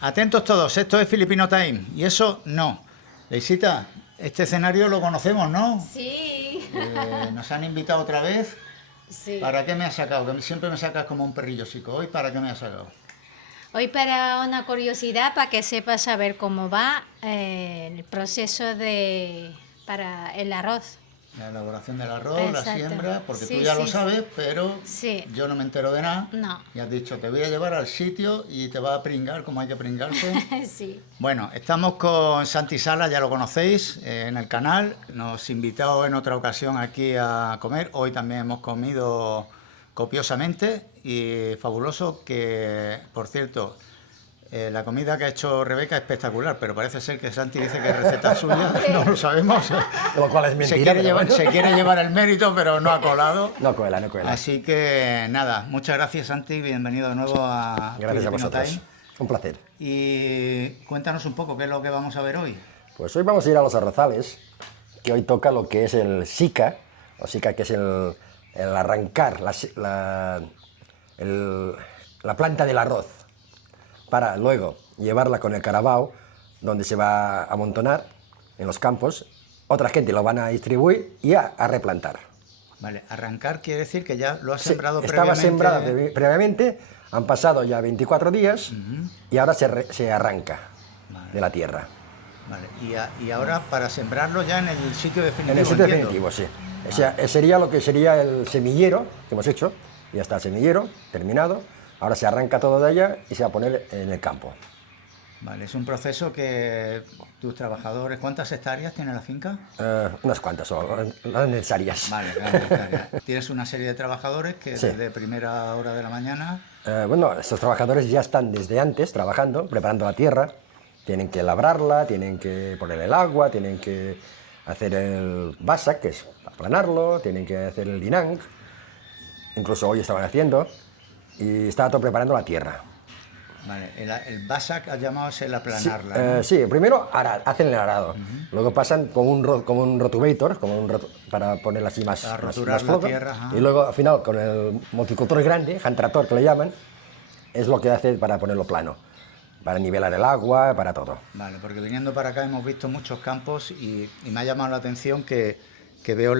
Atentos todos, esto es Filipino Time y eso no. Leisita, este escenario lo conocemos, ¿no? Sí. Nos han invitado otra vez. Sí. ¿Para qué me has sacado? Que siempre me sacas como un perrillo chico. ¿Hoy para qué me has sacado? Hoy para una curiosidad, para que sepas saber cómo va el proceso para el arroz. La elaboración del arroz, la Exacto. siembra, porque Sí, tú ya lo sí, sabes, pero sí. yo no me entero de nada. No. Y has dicho, te voy a llevar al sitio y te va a pringar como hay que pringarse. Sí. Bueno, estamos con Santi Sala, ya lo conocéis, en el canal. Nos invitó en otra ocasión aquí a comer. Hoy también hemos comido copiosamente y fabuloso, que, por cierto, la comida que ha hecho Rebeca es espectacular, pero parece ser que Santi dice que es receta suya, no lo sabemos. Lo cual es mentira. Se quiere llevar el mérito, pero no ha colado. No cuela, no cuela. Así que nada, muchas gracias Santi, bienvenido de nuevo a Gracias a Filipino vosotros. Time. Un placer. Y cuéntanos un poco qué es lo que vamos a ver hoy. Pues hoy vamos a ir a los arrozales, que hoy toca lo que es el sica, o sica que es el arrancar la planta del arroz, para luego llevarla con el carabao, donde se va a amontonar en los campos. Otra gente lo van a distribuir y a replantar. Vale, arrancar quiere decir que ya lo has sembrado Estaba previamente. sembrada previamente, han pasado ya 24 días y ahora se arranca de la tierra. Vale, y ahora para sembrarlo ya en el sitio definitivo. En el sitio entiendo. definitivo, sí. O sea, sería lo que sería el semillero que hemos hecho. Ya está el semillero terminado. Ahora se arranca todo de allá y se va a poner en el campo. Vale, es un proceso que tus trabajadores, ¿cuántas hectáreas tiene la finca? Unas cuantas, las necesarias. Vale, las hectáreas. Tienes una serie de trabajadores que Sí. desde primera hora de la mañana. Bueno, estos trabajadores ya están desde antes trabajando, preparando la tierra. Tienen que labrarla, tienen que poner el agua, tienen que hacer el basak, que es aplanarlo, tienen que hacer el dinang. Incluso hoy estaban haciendo. Y estaba todo preparando la tierra. Vale, el basak ha llamado el aplanarla, ¿no? Sí, primero hacen el arado, luego pasan con un rotuvator, para ponerla así más, Para más roturar la floja, tierra, ajá. y luego al final con el multicultor grande, hand tractor que le llaman, es lo que hace para ponerlo plano, para nivelar el agua, para todo. Vale, porque viniendo para acá hemos visto muchos campos y me ha llamado la atención que veo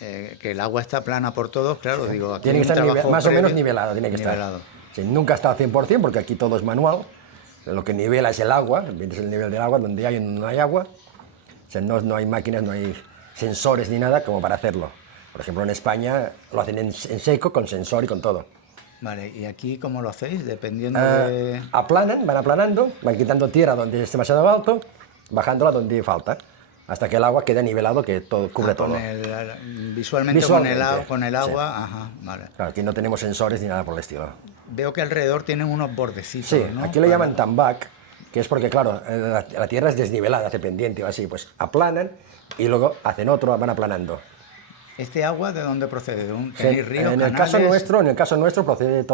que el agua está plana por todos, claro, digo, aquí Tiene que hay un estar trabajo más o menos previo- nivelado, tiene que nivelado. estar. Sí, nunca está al 100% porque aquí todo es manual, lo que nivela es el agua, es el nivel del agua, donde hay no hay agua, o sea, no hay máquinas, no hay sensores ni nada como para hacerlo. Por ejemplo, en España lo hacen en seco, con sensor y con todo. Vale, ¿y aquí cómo lo hacéis? Dependiendo de... Van aplanando, van quitando tierra donde es demasiado alto, bajándola donde falta, hasta que el agua quede nivelado, que todo cubre todo. Visualmente con el agua, sí. ajá, vale. Claro, aquí no tenemos sensores ni nada por el estilo. Veo que alrededor tienen unos bordecitos, Sí, ¿no? aquí le llaman tambac, que es porque, claro, la tierra es desnivelada, hace pendiente o así, pues aplanan y luego hacen otro, van aplanando. ¿Este agua de dónde procede? ¿Tenéis ríos, En el caso nuestro procede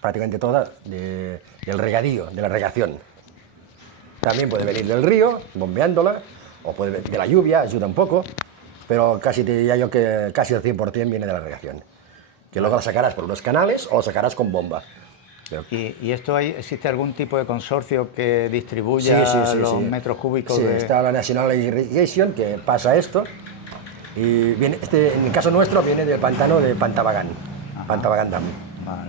prácticamente toda del regadío, de la regación. También puede venir del río, bombeándola, o puede venir de la lluvia, ayuda un poco, pero casi te diría yo que casi el 100% viene de la regación. Que luego la sacarás por unos canales o la sacarás con bomba. Pero ¿Y esto existe algún tipo de consorcio que distribuya los metros cúbicos? Sí, está la National Irrigation, que pasa esto, y viene, en el caso nuestro viene del pantano de Pantavagán, Pantavagán Dam,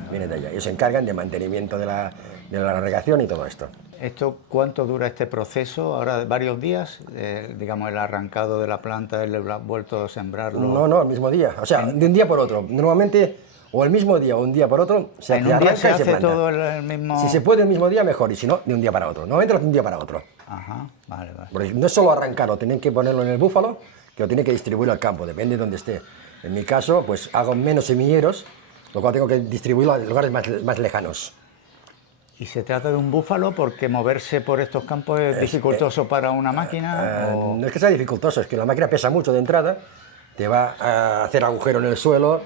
viene de allá. Ellos se encargan de mantenimiento de la regación y todo esto. ¿Esto cuánto dura este proceso? ¿Ahora varios días? Digamos, el arrancado de la planta, el vuelto a sembrarlo. No, el mismo día, o sea, de un día por otro. Normalmente, o el mismo día o un día por otro, se ¿En un día se hace planta. todo el mismo...? Si se puede el mismo día, mejor, y si no, de un día para otro. Normalmente de un día para otro. Ajá, vale. Porque no es solo arrancarlo, tienen que ponerlo en el búfalo, que lo tienen que distribuir al campo, depende de dónde esté. En mi caso, pues hago menos semilleros, lo cual tengo que distribuirlo a lugares más lejanos. ¿Y se trata de un búfalo porque moverse por estos campos es dificultoso para una máquina? No es que sea dificultoso, es que la máquina pesa mucho de entrada, te va a hacer agujero en el suelo,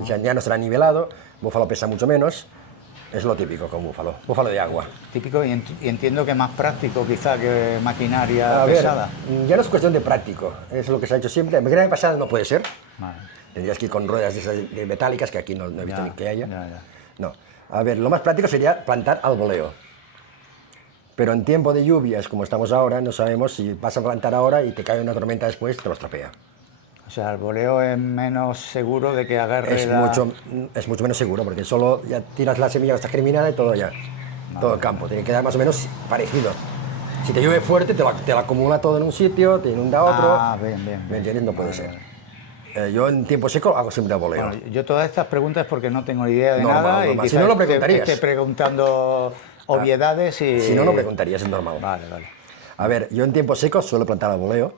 o sea, ya no será nivelado, búfalo pesa mucho menos, es lo típico con búfalo de agua. Típico y entiendo que más práctico quizá que maquinaria pesada. Ya no es cuestión de práctico, es lo que se ha hecho siempre. Maquinaria pesada no puede ser, Vale. tendrías que ir con ruedas de metálicas, que aquí no he visto ni que haya. Ya. No. A ver, lo más práctico sería plantar al voleo. Pero en tiempo de lluvias, como estamos ahora, no sabemos si vas a plantar ahora y te cae una tormenta después, te lo estropea. O sea, el boleo es menos seguro de que agarre Es mucho menos seguro, porque solo ya tiras la semilla, está germinada y todo ya. Todo el campo, tiene que quedar más o menos parecido. Si te llueve fuerte, te lo acumula todo en un sitio, te inunda otro. Ah, bien, bien. ¿Me entiendes? No puede Vale, ser. Yo en tiempo seco hago siempre boleo. Bueno, yo todas estas preguntas porque no tengo ni idea de Normal, nada normal. y Si no, lo quizás preguntarías. esté preguntando obviedades y... Si no, no preguntarías, es normal. Vale, vale. A ver, yo en tiempo seco suelo plantar el boleo,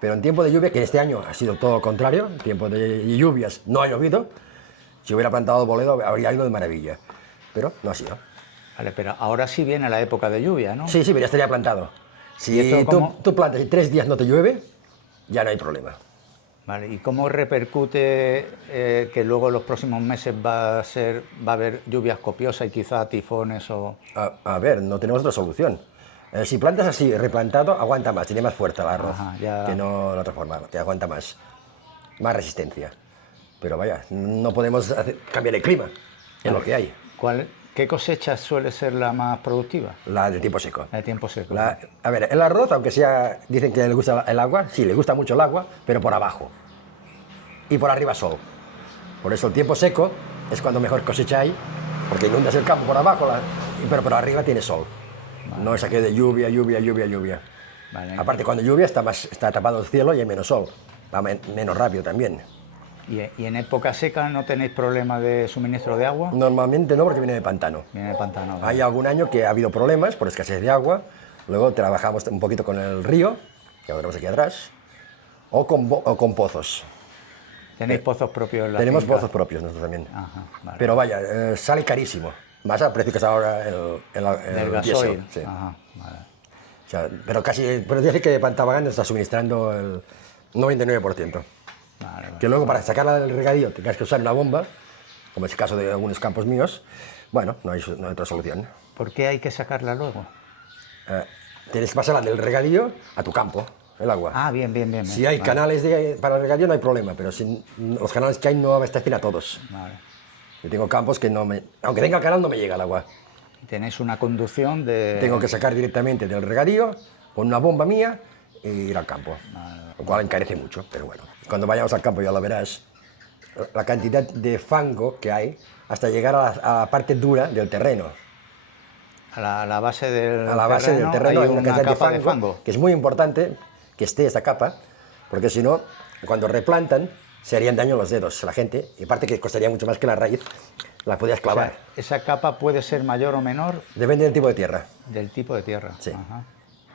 pero en tiempo de lluvia, que este año ha sido todo lo contrario, en tiempo de lluvias no ha llovido, si hubiera plantado boleo habría ido de maravilla, pero no ha sido. Vale, pero ahora sí viene la época de lluvia, ¿no? Sí, ya estaría plantado. Si ¿Y esto cómo? tú plantas y 3 días no te llueve, ya no hay problema. Vale, ¿y cómo repercute que luego en los próximos meses va a haber lluvias copiosas y quizá tifones o...? A ver, no tenemos otra solución. Si plantas así, replantado, aguanta más, tiene más fuerza el arroz, Ajá, ya. que no la otra forma, que aguanta más resistencia. Pero vaya, no podemos cambiar el clima, es lo que hay. ¿Qué cosecha suele ser la más productiva? La de tiempo seco. La de tiempo seco. A ver, el arroz, aunque sea, dicen que le gusta el agua, sí, le gusta mucho el agua, pero por abajo. Y por arriba sol. Por eso el tiempo seco es cuando mejor cosecha hay, porque inundas el campo por abajo, pero por arriba tiene sol. Vale. No es aquello de lluvia. Vale. Aparte, cuando lluvia está tapado el cielo y hay menos sol. Va menos rápido también. ¿Y en época seca no tenéis problema de suministro de agua? Normalmente no, porque viene de pantano. Viene de pantano. Hay algún año que ha habido problemas por escasez de agua. Luego trabajamos un poquito con el río, que lo tenemos aquí atrás, o con pozos. ¿Tenéis pozos propios en la Tenemos finca? pozos propios nosotros también. Ajá, vale. Pero vaya, sale carísimo. Más al precio que está ahora el gasoil. diésel, sí. Ajá, vale. O sea, pero dice que Pantabagán nos está suministrando el 99%. Vale. Que luego para sacarla del regadío tengas que usar una bomba, como es el caso de algunos campos míos. Bueno, no hay otra solución. ¿Por qué hay que sacarla luego? Tienes que pasarla del regadío a tu campo, el agua. Ah, bien. Si hay Vale. canales para el regadío no hay problema, pero si los canales que hay no abastecen a todos. Vale. Yo tengo campos que aunque tenga el canal no me llega el agua. Tenéis una conducción de... Tengo que sacar directamente del regadío con una bomba mía e ir al campo, lo cual encarece mucho, pero bueno. Cuando vayamos al campo ya lo verás, la cantidad de fango que hay hasta llegar a la parte dura del terreno. A la base del A la base del terreno hay hay una una cantidad capa de fango, que es muy importante que esté esta capa, porque si no, cuando replantan, se harían daño los dedos a la gente, y aparte que costaría mucho más que la raíz, la podías O clavar. sea, ¿esa capa puede ser mayor o menor Depende del tipo de tierra, del tipo de tierra? sí. Ajá.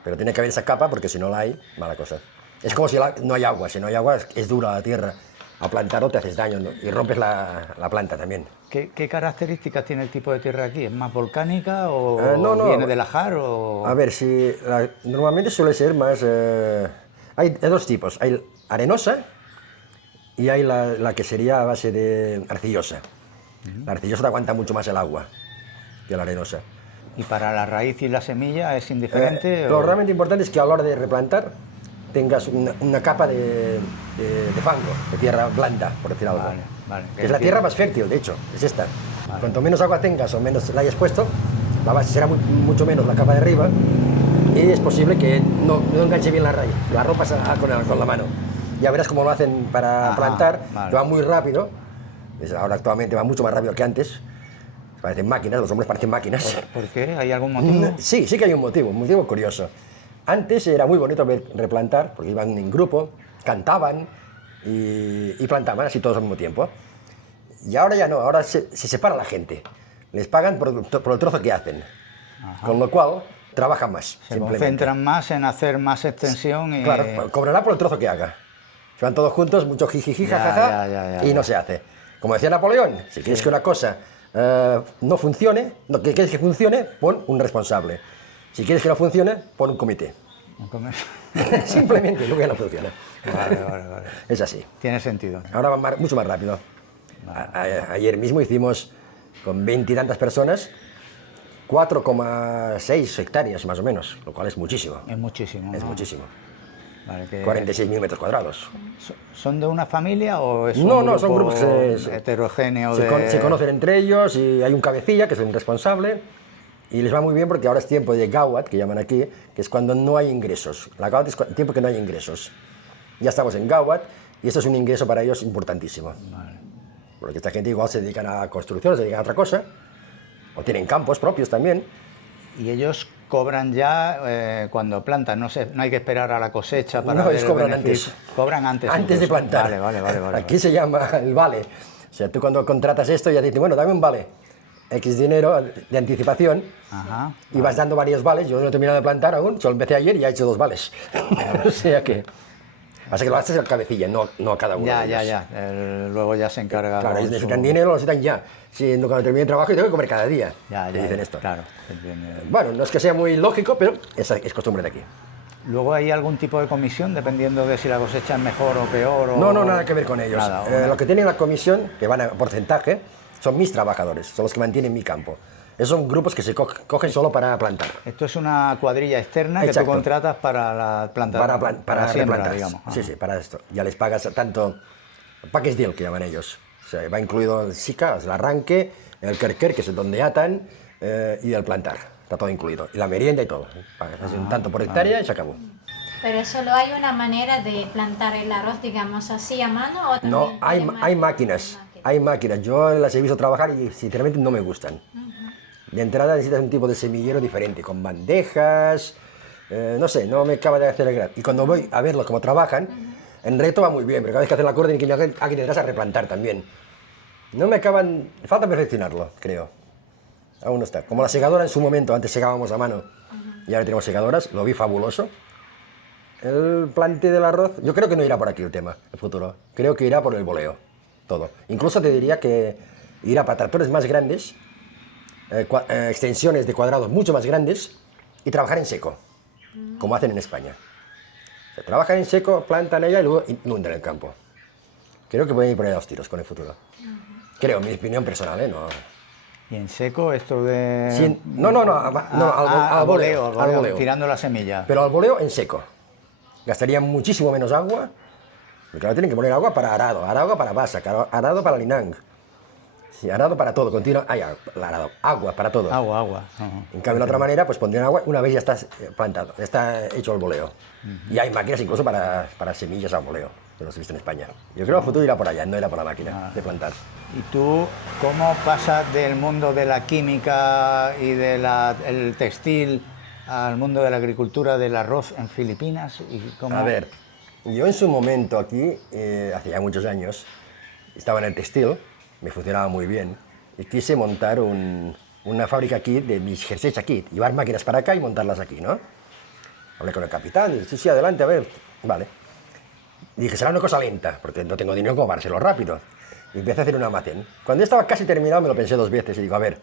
Pero tiene que haber esa capa, porque si no la hay, mala cosa. Es como si no hay agua, si no hay agua es dura la tierra. A plantarlo te haces daño, ¿no? Y rompes la planta también. ¿Qué características tiene el tipo de tierra aquí? ¿Es más volcánica o No. viene del Ajar? O... A ver, normalmente suele ser más... hay de dos tipos, hay arenosa y hay la que sería a base de arcillosa. La arcillosa te aguanta mucho más el agua que la arenosa. ¿Y para la raíz y la semilla es indiferente? Lo realmente importante es que a la hora de replantar tengas una capa de fango, de tierra blanda, por decir algo. Vale. Es la tierra más fértil, de hecho, es esta. Vale. Cuanto menos agua tengas o menos la hayas puesto, la base será mucho menos la capa de arriba y es posible que no enganche bien la raíz, la rompas con la mano. Ya verás cómo lo hacen para plantar, que va muy rápido. Ahora actualmente va mucho más rápido que antes. Parecen máquinas, los hombres parecen máquinas. ¿Por qué? ¿Hay algún motivo? Sí que hay un motivo curioso. Antes era muy bonito ver replantar, porque iban en grupo, cantaban y plantaban así todos al mismo tiempo. Y ahora ya no, ahora se separa la gente. Les pagan por el trozo que hacen. Ajá. Con lo cual trabajan más. Se concentran más en hacer más extensión y... Claro, cobrará por el trozo que haga. Se van todos juntos, mucho jijiji, jajaja, y no se hace. Como decía Napoleón, si quieres que una cosa no funcione, que quieres que funcione, pon un responsable. Si quieres que no funcione, pon un comité. Simplemente, luego ya no funciona. Vale. Es así. Tiene sentido. Ahora va mucho más rápido. Ayer mismo hicimos, con 20 y tantas personas, 4,6 hectáreas más o menos, lo cual es muchísimo. Es muchísimo. Es muchísimo. Vale, 46.000 metros cuadrados. ¿Son de una familia o es no, son grupos heterogéneos? Se conocen entre ellos y hay un cabecilla que es el responsable Y les va muy bien porque ahora es tiempo de Gawat, que llaman aquí, que es cuando no hay ingresos. La Gawat es tiempo que no hay ingresos. Ya estamos en Gawat y esto es un ingreso para ellos importantísimo. Vale. Porque esta gente igual se dedican a construcción, se dedican a otra cosa, o tienen campos propios también. Y ellos cobran ya cuando plantan, no hay que esperar a la cosecha para ver ellos el cobran beneficio. antes. Cobran antes. Antes de plantar. Vale. Aquí se llama el vale. O sea, tú cuando contratas esto ya te dicen, bueno, dame un vale, X dinero de anticipación, ajá, y vas dando varios vales. Yo no he terminado de plantar aún, solo empecé ayer y ya he hecho 2 vales. O sea que... Pasa que lo haces al cabecilla, no a cada uno de ellos. Luego ya se encarga. Claro, ellos necesitan dinero, lo necesitan ya. Si cuando termine el trabajo, yo tengo que comer cada día. Te dicen esto. Claro. Bueno, no es que sea muy lógico, pero es costumbre de aquí. ¿Luego hay algún tipo de comisión, dependiendo de si la cosecha es mejor o peor? No, nada que ver con ellos. Lo que tienen la comisión, que van a porcentaje, son mis trabajadores, son los que mantienen mi campo. Esos son grupos que se cogen solo para plantar. Esto es una cuadrilla externa. Exacto. Que tú contratas para la plantación. Para siembra, replantar, digamos. Sí, para esto. Ya les pagas tanto package deal, que llaman ellos. O sea, va incluido el SICA, el arranque, el kerker, que es donde atan, y el plantar. Está todo incluido. Y la merienda y todo. Pagas un tanto por hectárea y se acabó. ¿Pero solo hay una manera de plantar el arroz, digamos así, a mano? ¿O no, hay máquinas. Hay máquinas. Yo las he visto trabajar y sinceramente no me gustan. De entrada necesitas un tipo de semillero diferente, con bandejas, no sé, no me acaba de hacer el grado. Y cuando voy a verlos cómo trabajan, en reto va muy bien, pero cada vez que hacen la corda tienen que aquí tendrás a replantar también. No me acaban, falta perfeccionarlo, creo. Aún no está. Como la segadora en su momento, antes segábamos a mano y ahora tenemos segadoras, lo vi fabuloso. El plante del arroz, yo creo que no irá por aquí el tema, el futuro. Creo que irá por el boleo, todo. Incluso te diría que irá para tractores más grandes, extensiones de cuadrados mucho más grandes y trabajar en seco, como hacen en España. Se trabajan en seco, plantan ella y luego inundan el campo. Creo que pueden ir por ahí a los tiros con el futuro. Creo, mi opinión personal, no. ¿Y en seco esto de...? Sí, al voleo, tirando la semilla. Pero al voleo en seco. Gastarían muchísimo menos agua, porque ahora tienen que poner agua para arado, arado para basa, arado para linang. Sí, arado para todo, continuo, arado, agua para todo. Agua. En cambio, de otra manera, pues pondrían agua una vez ya está plantado, ya está hecho el boleo. Y hay máquinas incluso para semillas al boleo, que los he visto en España. Yo creo que el futuro irá por allá, no irá por la máquina de plantar. ¿Y tú cómo pasas del mundo de la química y del textil al mundo de la agricultura del arroz en Filipinas? ¿Y cómo... A ver, yo en su momento aquí, hace ya muchos años, estaba en el textil, me funcionaba muy bien, y quise montar una fábrica aquí de mis jerseys aquí, llevar máquinas para acá y montarlas aquí, ¿no? Hablé con el capitán, y dije, sí, adelante, a ver, vale. Y dije, será una cosa lenta, porque no tengo dinero como para hacerlo rápido. Y empecé a hacer un almacén. Cuando ya estaba casi terminado me lo pensé 2 veces y digo, a ver,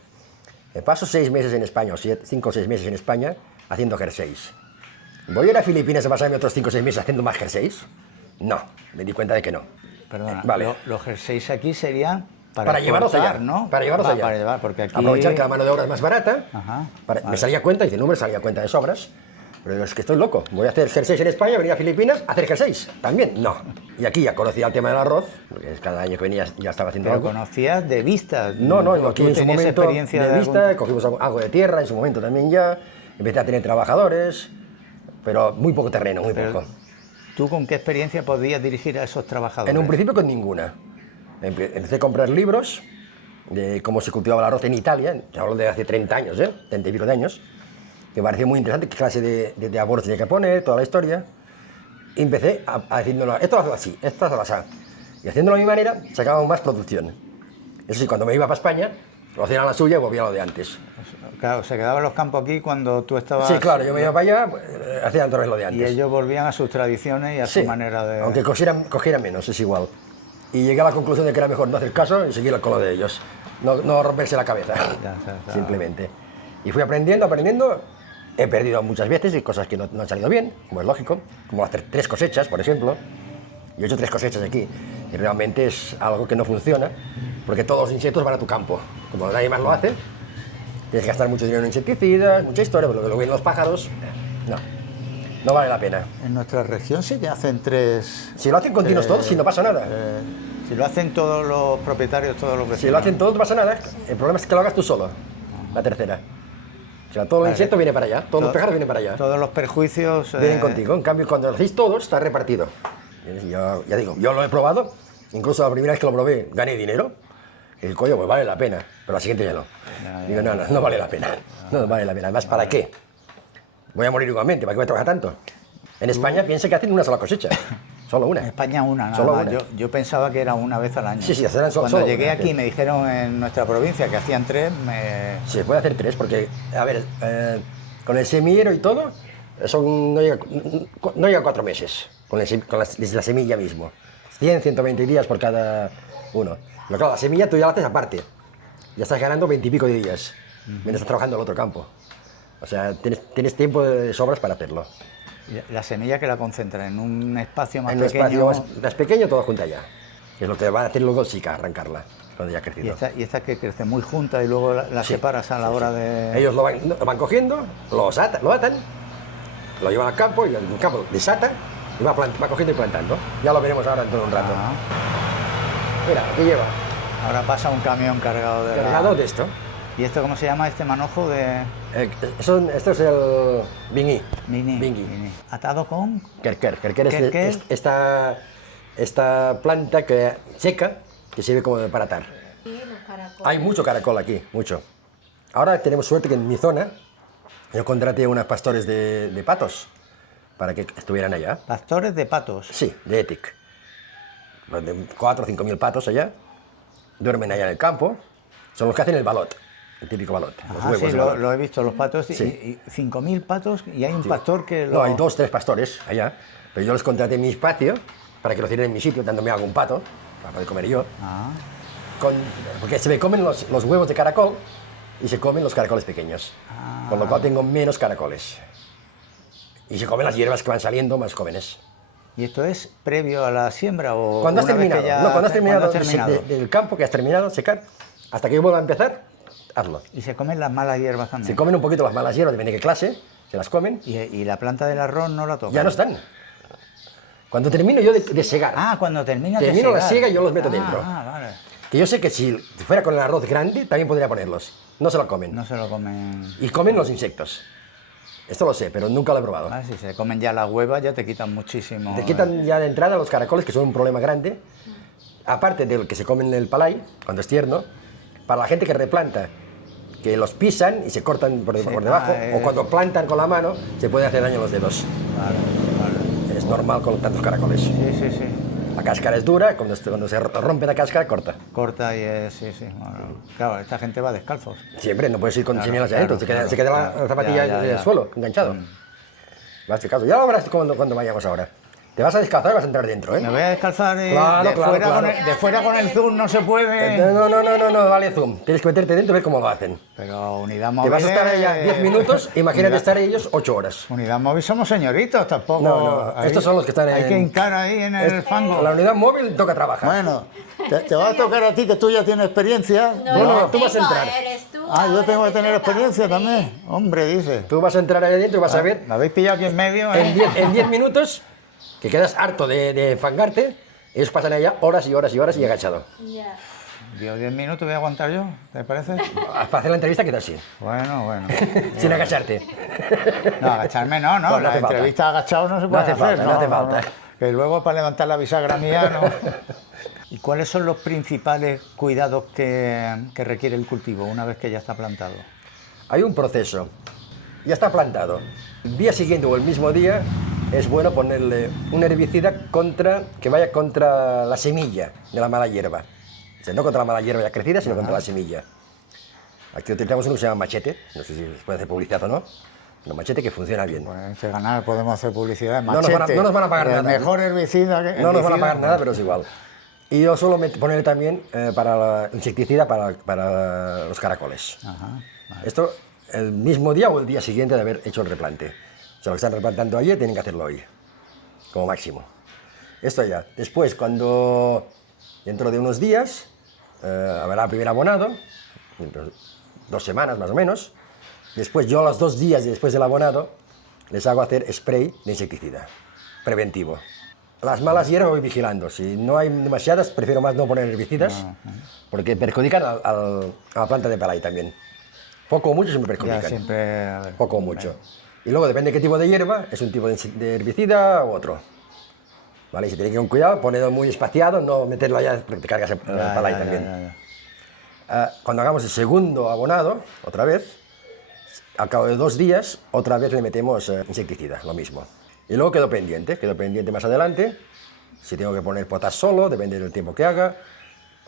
me paso 6 meses en España, o 5 o 6 meses en España, haciendo jerseys. ¿Voy a ir a Filipinas a pasarme otros 5 o 6 meses haciendo más jerseys? No, me di cuenta de que no. Perdona, vale. Los jerseys aquí serían para llevarlos allá, ¿no? Para llevarlos allá. Para llevar, porque aquí... Aprovechar que la mano de obra es más barata. Vale. Me salía cuenta, dice, no me salía cuenta de sobras. Pero es que estoy loco. Voy a hacer jerseys en España, venir a Filipinas, a hacer jerseys. También, no. Y aquí ya conocía el tema del arroz, porque cada año que venía ya estaba haciendo ¿Pero algo. conocías de vista? No, aquí en su momento experiencia de vista, cogimos algo de tierra, en su momento también ya. Empecé a tener trabajadores, pero muy poco terreno, muy poco. ¿Tú con qué experiencia podías dirigir a esos trabajadores? En un principio con ninguna. Empecé a comprar libros de cómo se cultivaba el arroz en Italia, ya hablo de hace 30 años, 30 y pico de años, que me pareció muy interesante, qué clase de abonos tenía que poner, toda la historia. Y empecé a decirlo, esto lo hago así, esto lo hago así. Y haciéndolo a mi manera, sacábamos más producción. Eso sí, cuando me iba para España, lo hacían a la suya y volvía a lo de antes. Claro, se quedaban los campos aquí cuando tú estabas... Sí, claro, yo me iba para allá, pues, hacían otra vez lo de antes. Y ellos volvían a sus tradiciones y a su manera de... aunque cogieran menos, es igual. Y llegué a la conclusión de que era mejor no hacer caso y seguir con lo de ellos. No romperse la cabeza, simplemente. Y fui aprendiendo. He perdido muchas veces y cosas que no han salido bien, como es lógico, como hacer 3 cosechas, por ejemplo. Yo he hecho 3 cosechas aquí y realmente es algo que no funciona, porque todos los insectos van a tu campo. Como nadie más lo hace, tienes que gastar mucho dinero en insecticidas, mucha historia, pero luego vienen los pájaros, no vale la pena. En nuestra región sí que hacen 3... Si lo hacen continuos todos, si no pasa nada. Si lo hacen todos los propietarios, todos los vecinos. Si lo hacen todos, no pasa nada. El problema es que lo hagas tú solo, la tercera. sea, todo el Vale. insecto viene para allá, todos los pájaros vienen para allá. Todos los perjuicios... Vienen contigo. En cambio, cuando lo hacéis todos, está repartido. Yo, ya digo, yo lo he probado, incluso la primera vez que lo probé gané dinero. Y el coño, pues vale la pena, pero la siguiente ya no. Digo, no vale la pena. No vale la pena. Además, ¿para qué? Voy a morir igualmente, ¿para qué me trabaja tanto? En España piensa que hacen una sola cosecha. Solo una. En España una, nada Solo más. una. Yo pensaba que era una vez al año. Sí, hacen Cuando solo llegué una, aquí sí. me dijeron en nuestra provincia que hacían 3, Se puede hacer 3, porque, a ver, con el semillero y todo, no llega 4 meses, desde la semilla mismo. 100, 120 días por cada uno. Pero claro, la semilla tú ya la haces aparte. Ya estás ganando 20 y pico de días, mientras estás trabajando en el otro campo. O sea, tienes tiempo de sobras para hacerlo. La semilla que la concentra en un espacio más En un pequeño. espacio más pequeño, todo junta ya. Es lo que van a hacer luego sí que arrancarla, cuando ya ha crecido. Y esta que crece muy junta y luego la Sí, separas a la hora de... Ellos lo van cogiendo, lo atan, lo llevan al campo y el campo desata y va cogiendo y plantando. Ya lo veremos ahora dentro de un rato. Ah, Mira, aquí lleva ahora pasa un camión cargado de... cargado de esto. ¿Y esto cómo se llama, este manojo de Esto es el bingui. mini? Bingui. ¿Atado con? Kerker Kerker. es esta planta que seca que sirve como para atar. Hay mucho caracol aquí, mucho. Ahora tenemos suerte que en mi zona yo contraté a unos pastores de patos para que estuvieran allá. Pastores de patos. Sí, de Etic. De 4 o 5 mil patos allá. Duermen allá en el campo. Son los que hacen el balot, el típico balot. Los Ah, huevos sí, de balot. lo he visto, los patos. Sí. Y 5.000 patos y hay un Sí. pastor que lo... No, hay 2, 3 pastores allá. Pero yo los contraté en mi espacio para que lo hicieran en mi sitio, dándome algún pato para poder comer yo. Ah, Porque se me comen los huevos de caracol y se comen los caracoles pequeños. Con lo cual tengo menos caracoles. Y se comen las hierbas que van saliendo más jóvenes. ¿y esto es previo a la siembra o Cuando has una vez que terminado, ya- no, cuando has terminado, cuando has terminado? del campo que has terminado de secar, hasta que yo vuelva a empezar, hazlo. Y se comen las malas hierbas también. Se comen un poquito las malas hierbas, depende de qué clase, se las comen, Y la planta del arroz no la tocan. ya no están. Cuando termino yo de segar, Ah, cuando terminas de termino la segar. siega y yo los meto dentro. Ah, vale. Que yo sé que si fuera con el arroz grande, también podría ponerlos. No se lo comen. No se lo comen. Y comen los insectos. Esto lo sé, pero nunca lo he probado. Ah, si se comen ya las huevas, ya te quitan muchísimo. Te quitan ya de entrada los caracoles, que son un problema grande. Aparte del que se comen en el palay, cuando es tierno, para la gente que replanta, que los pisan y se cortan por debajo, o cuando plantan con la mano, se puede hacer daño a los dedos. Vale, vale. Es normal con tantos caracoles. Sí, sí, sí. La cáscara es dura, cuando se rompe la cáscara, corta. Corta y es... Sí, sí. Bueno, claro, esta gente va descalzos. Siempre, no puedes ir con Claro, chinelas claro, adentro, claro, se queda claro. la zapatilla Ya, en el ya. suelo, enganchado. Vas descalzo. Ya lo verás cuando vayamos ahora. Te vas a descalzar y vas a entrar dentro, ¿eh? Me voy a descalzar Claro, claro, fuera claro. de fuera con el zoom no se puede. No, vale zoom. Tienes que meterte dentro y ver cómo lo hacen. Pero unidad Te móvil... vas a estar allá 10 minutos, imagínate Unidad- estar ellos 8 horas. Unidad móvil somos señoritos, tampoco... No, ahí- estos son los que están Hay en... que hincar ahí en el fango. La unidad móvil toca trabajar. Bueno, te va a tocar a ti que tú ya tienes experiencia. No, tú vas a entrar. Eres tú. Ah, yo ahora tengo que te tener toca. experiencia Sí. también. Hombre, dice. Tú vas a entrar ahí adentro y vas a ver Me habéis pillado aquí en medio, en 10 minutos que quedas harto de fangarte. Ellos pasan allá horas y horas y horas y agachado. Ya. Dios, 10 minutos voy a aguantar yo, ¿te parece? Para hacer la entrevista quedas así, Bueno. sin agacharte. No, agacharme no. No La hace falta. entrevista agachado no se puede hace hacer. falta, no hace falta. Que luego para levantar la bisagra mía, no. ¿Y cuáles son los principales cuidados que requiere el cultivo una vez que ya está plantado? Hay un proceso. Ya está plantado. El día siguiente o el mismo día es bueno ponerle un herbicida que vaya contra la semilla de la mala hierba. O sea, no contra la mala hierba ya crecida, sino contra la semilla. Aquí utilizamos uno que se llama machete, no sé si se puede hacer publicidad o no, pero machete que funciona bien. Pues en este canal podemos hacer publicidad. No nos van a pagar el nada. mejor herbicida que... No nos van a herbicida, pagar nada, pero es igual. Y yo suelo ponerle también insecticida para los caracoles. Ajá. Esto el mismo día o el día siguiente de haber hecho el replante. O sea, lo que están replantando ayer tienen que hacerlo hoy, como máximo. Esto ya. Después, cuando dentro de unos días habrá el primer abonado, 2 semanas más o menos. Después, yo a los 2 días después del abonado, les hago hacer spray de insecticida, preventivo. Las malas hierbas voy vigilando. Si no hay demasiadas, prefiero más no poner herbicidas, porque perjudican a la planta de palay también. Poco o mucho siempre Ya perjudican. siempre... a ver, Poco o mucho. Y luego depende de qué tipo de hierba, es un tipo de herbicida u otro. ¿Vale? Y si tiene que ir con cuidado, ponerlo muy espaciado, no meterlo allá porque te cargas el ya, palay ya, también. ya. Cuando hagamos el segundo abonado, otra vez, al cabo de 2 días, otra vez le metemos insecticida, lo mismo. Y luego quedo pendiente más adelante, si tengo que poner potas solo, depende del tiempo que haga,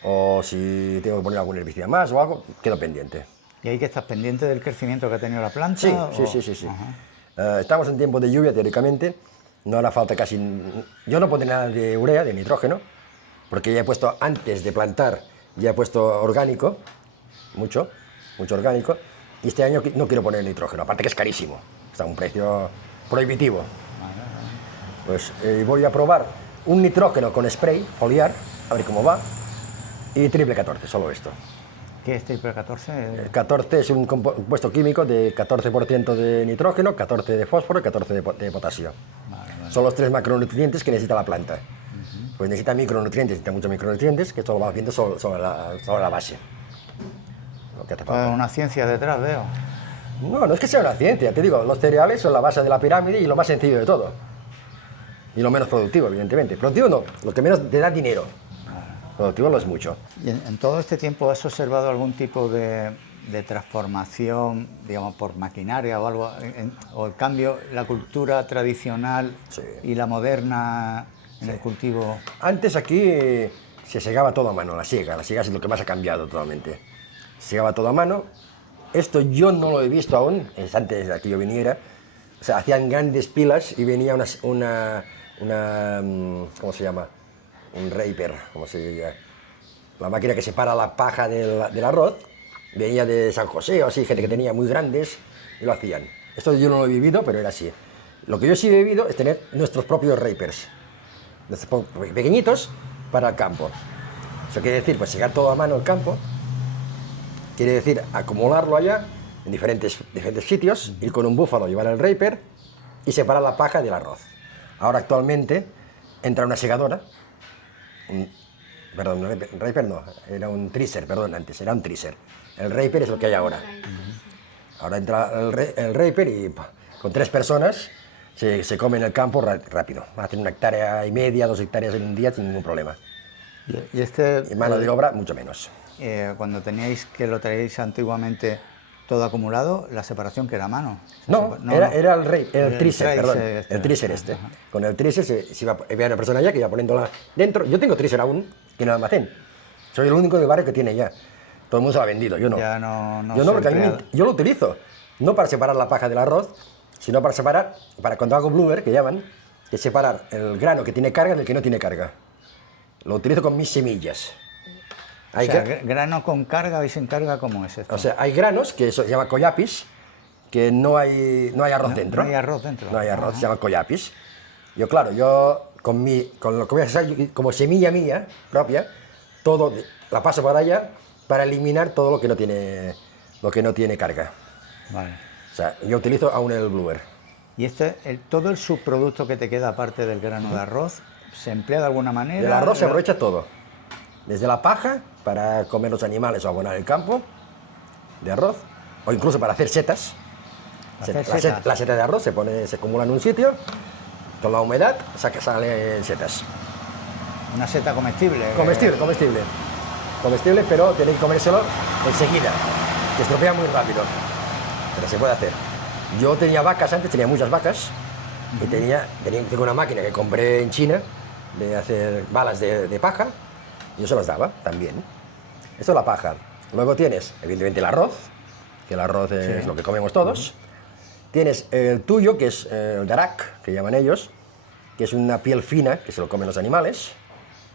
o si tengo que poner algún herbicida más o algo, quedo pendiente. ¿Y ahí que estás pendiente del crecimiento que ha tenido la planta? Sí, o- sí. Ajá. Estamos en tiempo de lluvia, teóricamente, no hará falta casi... Yo no pondré nada de urea, de nitrógeno, porque ya he puesto, antes de plantar, ya he puesto orgánico, mucho orgánico, y este año no quiero poner nitrógeno, aparte que es carísimo, está a un precio prohibitivo. Pues voy a probar un nitrógeno con spray, foliar, a ver cómo va, y triple 14, solo esto. ¿Qué es triple 14? 14 es un compuesto químico de 14% de nitrógeno, 14 de fósforo y 14 de potasio. Son los 3 macronutrientes que necesita la planta. Pues necesita micronutrientes, necesita muchos micronutrientes, que esto lo vamos viendo sobre la base. Lo que hace falta. Una ciencia detrás, veo. No es que sea una ciencia, te digo, los cereales son la base de la pirámide y lo más sencillo de todo. Y lo menos productivo, evidentemente. Productivo no, lo que menos te da dinero. Productivo no es mucho. ¿Y en todo este tiempo has observado algún tipo de transformación, digamos, por maquinaria o algo, o el cambio, la cultura tradicional Sí. y la moderna en el cultivo? Antes aquí se segaba todo a mano, la siega es lo que más ha cambiado totalmente. Se segaba todo a mano. Esto yo no lo he visto aún, es antes de que yo viniera. O sea, hacían grandes pilas y venía una ¿cómo se llama? Un raper, ¿cómo se diría? La máquina que separa la paja del arroz. Venía de San José o así, gente que tenía muy grandes y lo hacían. Esto yo no lo he vivido, pero era así. Lo que yo sí he vivido es tener nuestros propios rapers, pequeñitos para el campo. Eso quiere decir, pues segar todo a mano el campo, quiere decir acumularlo allá en diferentes sitios, ir con un búfalo, llevar el raper y separar la paja del arroz. Ahora actualmente entra una segadora, perdón, raper no, era un tricer, perdón, antes era un tricer. El raper es lo que hay ahora. Ahora entra el raper y con 3 personas se come en el campo rápido. Va a tener 1,5 hectáreas, 2 hectáreas en un día sin ningún problema. Y este, Y mano de obra, mucho menos. cuando teníais que lo traíais antiguamente todo acumulado, la separación que era a mano. No, No, era el El tricer, perdón. tricer este. El tricer este. Con el tricer había una persona allá que iba poniéndola dentro. Yo tengo tricer aún, que en el almacén. Soy el único del barrio que tiene ya. Todo el mundo se lo ha vendido, yo no. Ya no Yo se no, porque emplea. yo lo utilizo. No para separar la paja del arroz, sino para separar, para cuando hago bluer, que llaman, que es separar el grano que tiene carga del que no tiene carga. Lo utilizo con mis semillas. O sea, grano con carga y sin carga, ¿cómo es esto? O sea, hay granos, que eso se llama collapis, que no hay arroz dentro. No hay arroz dentro. No hay arroz, se llama collapis. Yo, claro, con lo que voy a hacer como semilla mía propia, todo la paso para allá para eliminar todo lo que no tiene carga. Vale. O sea, yo utilizo aún el bluer. ¿Y todo el subproducto que te queda aparte del grano de arroz, se emplea de alguna manera? Del arroz se aprovecha todo. Desde la paja, para comer los animales o abonar el campo, de arroz, o incluso para hacer setas. La seta de arroz se acumula en un sitio, con la humedad salen setas. Una seta comestible. Comestible, pero tiene que comérselo enseguida, que estropea muy rápido, pero se puede hacer. Yo tenía vacas antes, tenía muchas vacas, y tengo una máquina que compré en China de hacer balas de paja, y yo se las daba también. Esto es la paja. Luego tienes, evidentemente, el arroz, que el arroz es lo que comemos todos. Tienes el tuyo, que es el darak, que llaman ellos, que es una piel fina, que se lo comen los animales,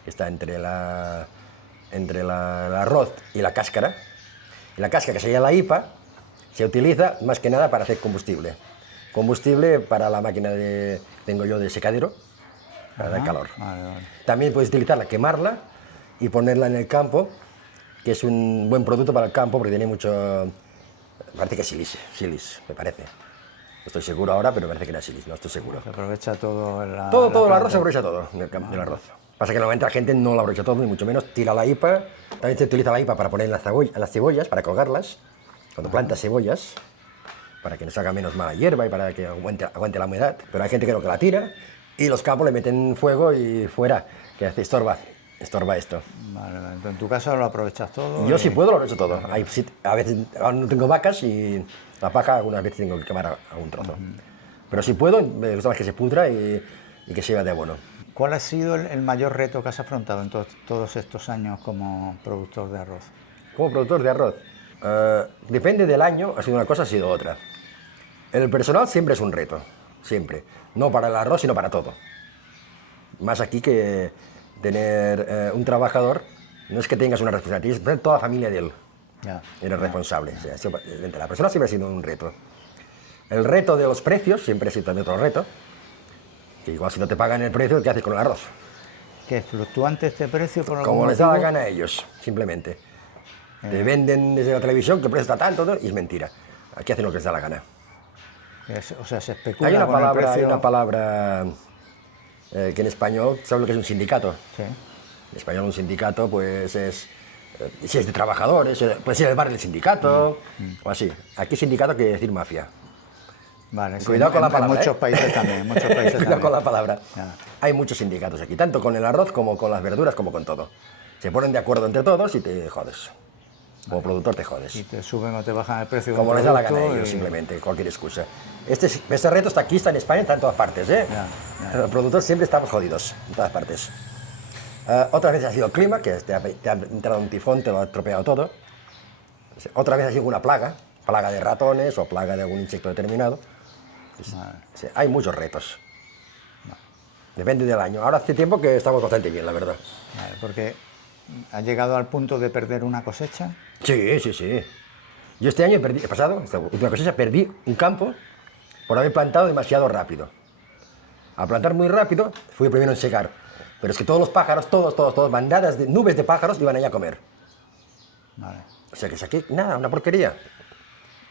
que está entre el arroz y la cáscara. Y la cáscara, que sería la hipa, se utiliza más que nada para hacer combustible. Combustible para la máquina tengo yo de secadero, para dar calor. Vale. También puedes utilizarla, quemarla y ponerla en el campo, que es un buen producto para el campo porque tiene mucho... Parece que es silis, me parece. No estoy seguro ahora, pero parece que era silis, no estoy seguro. Se aprovecha todo Todo el arroz se aprovecha todo del arroz. Pasa que normalmente la gente no lo aprovecha todo, ni mucho menos tira la hipa. También se utiliza la hipa para poner en las cebollas, para colgarlas. cuando plantas cebollas, para que nos haga menos mala hierba y para que aguante la humedad. Pero hay gente que no, que la tira y los campos le meten fuego y fuera, que hace estorba esto. Vale, vale. En tu caso lo aprovechas todo. Yo si puedo lo he hecho todo. A veces ahora no tengo vacas y la paja algunas veces tengo que quemar algún trozo. Pero si puedo, me gusta más que se pudra y que sirva de abono. ¿Cuál ha sido el mayor reto que has afrontado en todos estos años como productor de arroz? Como productor de arroz, depende del año, ha sido una cosa, ha sido otra. El personal siempre es un reto, siempre. No para el arroz, sino para todo. Más aquí que tener un trabajador, no es que tengas una responsabilidad, tienes que tener toda la familia de él. Ya. Eres responsable. O sea, entre la persona siempre ha sido un reto. El reto de los precios siempre ha sido también otro reto. Que igual si no te pagan el precio, ¿qué haces con el arroz? ¿Que es fluctuante este precio? Por algún Como les da la motivo? gana a ellos, simplemente. Te venden desde la televisión que el precio está tanto, y es mentira. Aquí hacen lo que les da la gana. O sea, se especula Hay con el precio. una palabra que en español, ¿sabes lo que es un sindicato? Sí. En español un sindicato pues es, si es de trabajadores, puede ser el bar del sindicato, o así. Aquí sindicato quiere decir mafia. Vale, sí, Cuidado con la palabra, En muchos ¿eh? países también, en muchos países Cuidado también. con la palabra. Ya. Hay muchos sindicatos aquí, tanto con el arroz como con las verduras, como con todo. Se ponen de acuerdo entre todos y te jodes. Como productor te jodes. Y te suben o te bajan el precio. de Como un les da la gana a producto ellos, y- simplemente, cualquier excusa. Este reto está aquí, está en España, está en todas partes, ¿eh? Ya. Los productores siempre estamos jodidos, en todas partes. Otras veces ha sido el clima, que te ha entrado un tifón, te lo ha estropeado todo. Otra vez ha sido una plaga de ratones o plaga de algún insecto determinado. Vale. Sí, hay muchos retos. Depende del año. Ahora hace tiempo que estamos bastante bien, la verdad. Vale, porque has llegado al punto de perder una cosecha. Sí, sí, sí. Yo este año he pasado, esta última cosecha, perdí un campo por haber plantado demasiado rápido. Al plantar muy rápido, fui el primero en secar. Pero es que todos los pájaros, todos, bandadas de nubes de pájaros iban allá a comer. Vale. O sea que saqué, nada, una porquería.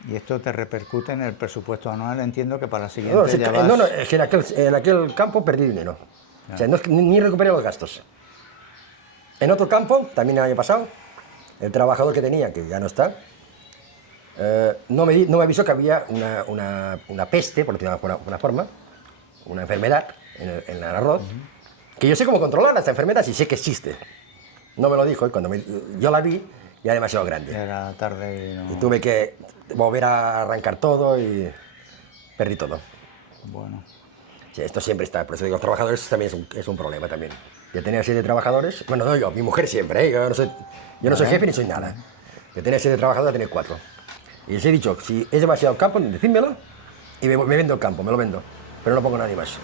Y esto te repercute en el presupuesto anual. Entiendo que para la siguiente No, ya vas... no, es que en aquel campo perdí dinero. O sea, no es que ni recuperé los gastos. En otro campo, también el año pasado, el trabajador que tenía, que ya no está, no me avisó que había una peste, por decirlo de alguna forma, una enfermedad en el arroz, que yo sé cómo controlar esta enfermedad y sé que existe. No me lo dijo y cuando yo la vi, ya era demasiado grande. Era tarde y no... Y tuve que volver a arrancar todo y perdí todo. Bueno, Sí, esto siempre está, por eso digo, los trabajadores también es un problema también. Yo tenía 7 trabajadores, bueno, no yo, mi mujer siempre, ¿eh? Yo no soy jefe ni soy nada. Yo tenía 7 trabajadores, tenía 4. Y les he dicho, si es demasiado campo, decídmelo y me vendo el campo, me lo vendo. Pero no pongo nadie más.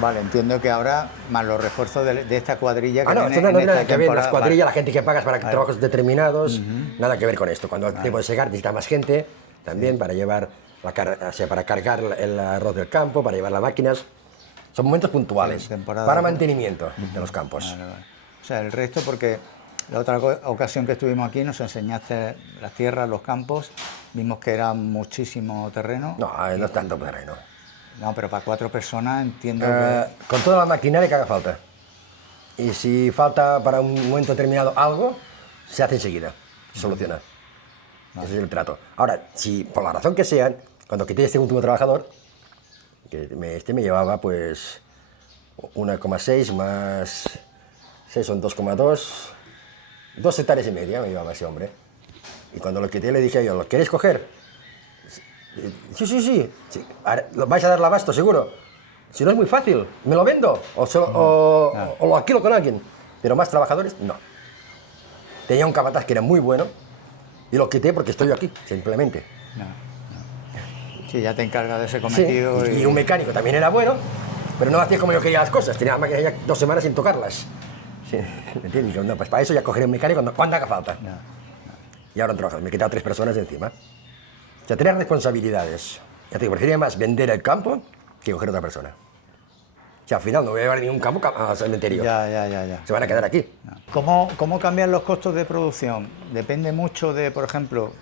vale, entiendo que ahora, más los refuerzos de esta cuadrilla que Ah, no, viene esto no en tiene esta nada que ver, las temporada, cuadrillas, vale. la gente que pagas para trabajos determinados, nada que ver con esto. Cuando el tiempo de secar necesita más gente también para llevar, o sea, para cargar el arroz del campo, para llevar las máquinas. Son momentos puntuales, Temporada para de- mantenimiento de los campos. Vale. O sea, el resto, porque la otra ocasión que estuvimos aquí nos enseñaste las tierras, los campos, vimos que era muchísimo terreno. No, no es tanto terreno. No, pero para 4 personas entiendo Con toda la maquinaria que haga falta. Y si falta para un momento determinado algo, se hace enseguida, se soluciona. Ese es el trato. Ahora, si por la razón que sea, cuando quité este último trabajador, que me llevaba pues 1,6 más 6 son 2,2, 2 hectáreas y media me llevaba ese hombre. Y cuando lo quité le dije a yo, ¿lo queréis coger? Sí. Ahora, ¿lo vais a dar el abasto seguro? Si no es muy fácil, ¿me lo vendo? O lo alquilo con alguien. Pero más trabajadores, no. Tenía un capataz que era muy bueno y lo quité porque estoy yo aquí, simplemente. sí, ya te encargas de ese Sí, cometido. y un mecánico también era bueno, pero no hacía como yo quería las cosas. Tenía la máquina ya 2 semanas sin tocarlas. Sí, ¿me entiendes? Digo, no, pues para eso ya cogeré un mecánico cuando haga falta. Y ahora han trabajado, me he quitado 3 personas de encima. O sea, tenía responsabilidades. Ya te digo, preferiría más vender el campo que coger a otra persona. O sea, al final no voy a llevar ningún campo al cementerio. Ya. Se van a quedar aquí. ¿Cómo cambian los costos de producción? Depende mucho de, por ejemplo,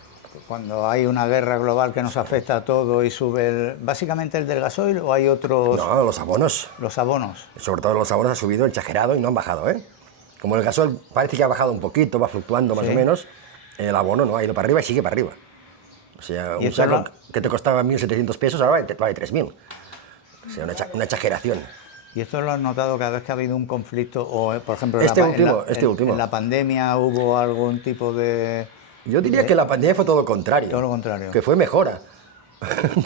cuando hay una guerra global que nos afecta a todo y sube básicamente el del gasoil, o hay otros, No, los abonos. los abonos. Sobre todo los abonos han subido exagerado y no han bajado, ¿eh? Como el gasoil parece que ha bajado un poquito, va fluctuando más Sí. o menos, el abono no ha ido para arriba y sigue para arriba. O sea, ¿Y un esto saco lo- que te costaba 1.700 pesos ahora vale 3.000. O sea, una exageración. ¿Y esto lo has notado cada vez que ha habido un conflicto? O, por ejemplo, Este en último, este último. en la pandemia hubo algún tipo de... Yo diría que la pandemia fue todo lo contrario. Todo lo contrario. Que fue mejora.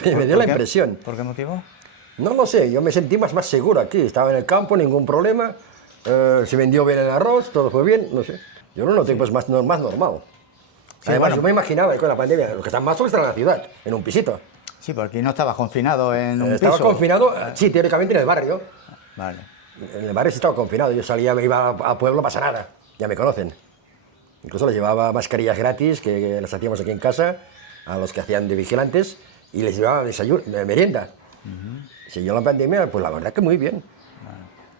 Me dio la qué? impresión. ¿Por qué motivo? No lo sé, yo me sentí más seguro aquí. Estaba en el campo, ningún problema. Se vendió bien el arroz, todo fue bien, no sé. Yo lo noté pues más normal. Sí, Además, bueno. yo me imaginaba que con la pandemia, los que están más solos están en la ciudad, en un pisito. Sí, porque aquí no estabas confinado en un Estaba piso. confinado, sí, teóricamente en el barrio. Vale. En el barrio sí estaba confinado. Yo salía, me iba a pueblo, no pasa nada. Ya me conocen. Incluso les llevaba mascarillas gratis, que las hacíamos aquí en casa, a los que hacían de vigilantes, y les llevaba desayuno, merienda. Siguió la pandemia, pues la verdad que muy bien.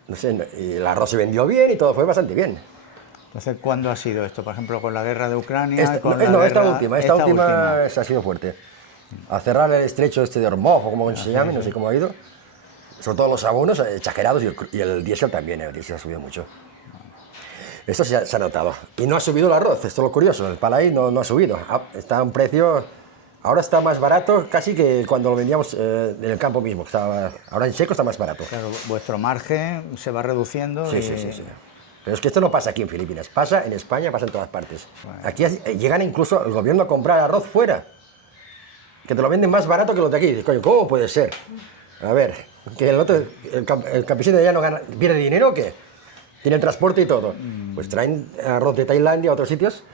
No sé, y el arroz se vendió bien y todo fue bastante bien. Entonces, ¿cuándo ha sido esto? Por ejemplo, con la guerra de Ucrania. Esta, con no, la esta guerra- última, esta última ha sido fuerte. A cerrar el estrecho este de Hormuz, o como se llame, no sé cómo ha ido. Sobre todo los abonos exagerados y el diésel también, el diésel ha subido mucho. Esto se ha notado. Y no ha subido el arroz, esto es lo curioso, el palay no ha subido. Está a un precio, ahora está más barato casi que cuando lo vendíamos en el campo mismo. Ahora en seco está más barato. Claro, vuestro margen se va reduciendo. Sí, y... sí. Pero es que esto no pasa aquí en Filipinas, pasa en España, pasa en todas partes. Aquí llegan incluso el gobierno a comprar arroz fuera, que te lo venden más barato que los de aquí. Dices, coño, ¿cómo puede ser? A ver, que el campesino de allá no pierde dinero o qué? Tiene el transporte y todo. Pues traen arroz de Tailandia a otros sitios,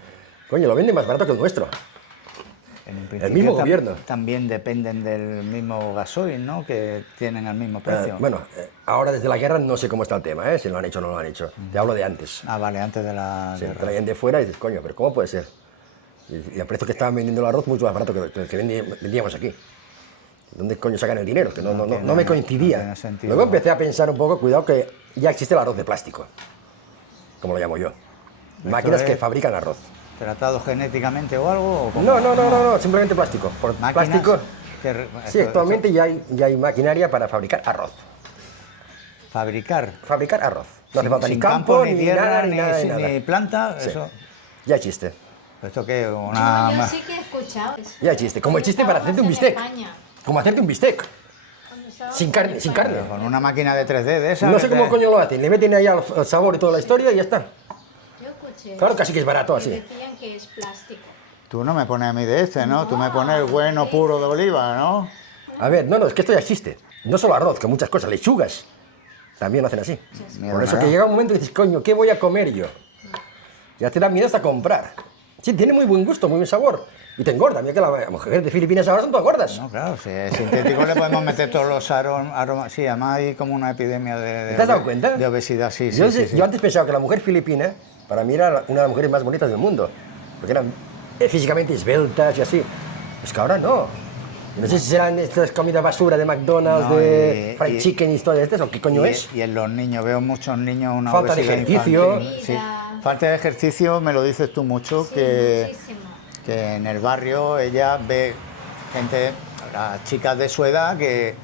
coño, lo venden más barato que el nuestro. En El mismo gobierno. También dependen del mismo gasoil, ¿no? Que tienen al mismo precio. Bueno, ahora desde la guerra no sé cómo está el tema, si lo han hecho o no lo han hecho. Te hablo de antes. Ah, vale, antes de la Se guerra. traían de fuera y dices, coño, pero ¿cómo puede ser? Y el precio que estaban vendiendo el arroz mucho más barato que el que vendíamos aquí. ¿Dónde coño sacan el dinero? Que no me coincidía. no tiene sentido. Luego empecé a pensar un poco, cuidado que ya existe el arroz de plástico, como lo llamo yo. Máquinas que es- fabrican arroz. ¿Tratado genéticamente o algo? ¿O cómo? No, simplemente plástico. Por ¿Máquinas? plástico. Esto- Sí, actualmente ya hay maquinaria para fabricar arroz. Fabricar. Fabricar arroz. No hace Sin- falta ni sin campo, ni ni tierra, nada, ni, ni nada, ni sin- nada. ni planta. Sí. Eso. Ya existe. ¿Esto qué? Yo Una... sí que he escuchado eso. Ya existe. Como Cuando existe para hacerte un estábamos en bistec. España. Como hacerte un bistec. Cuando estábamos Sin en carne, sin España. carne. Con una máquina de 3D de esa. No sé que cómo te- coño lo hacen. Le meten ahí el sabor y toda la historia y ya está. Yo escuché. Claro, casi que es barato que así. Decían que es plástico. Tú no me pones a mí de este, ¿no? Tú me pones bueno puro de oliva, ¿no? A ver, no, es que esto ya existe. No solo arroz, que muchas cosas, lechugas. También lo hacen así. Mira, Por eso mira. que llega un momento y dices, coño, ¿qué voy a comer yo? Ya te da miedo hasta comprar. Sí, tiene muy buen gusto, muy buen sabor. Y te engorda. Mira que las mujeres de Filipinas ahora son todas gordas. No, claro, si es sintético le podemos meter todos los aromas. Sí, además hay como una epidemia ¿Te has dado cuenta? de obesidad, sí, sí, yo, sí, sí. yo antes pensaba que la mujer filipina, para mí era una de las mujeres más bonitas del mundo. Porque eran físicamente esbeltas y así. Pues que ahora no. No sé si serán estas comidas basura de McDonald's, No, de y- fried y- chicken y historias de estas, o qué coño es. Y en los niños, veo muchos niños una Falta de obesidad ejercicio. infantil, sí. Comida. Falta de ejercicio, me lo dices tú mucho, Sí, que, muchísimo. que en el barrio ella ve gente, las chicas de su edad que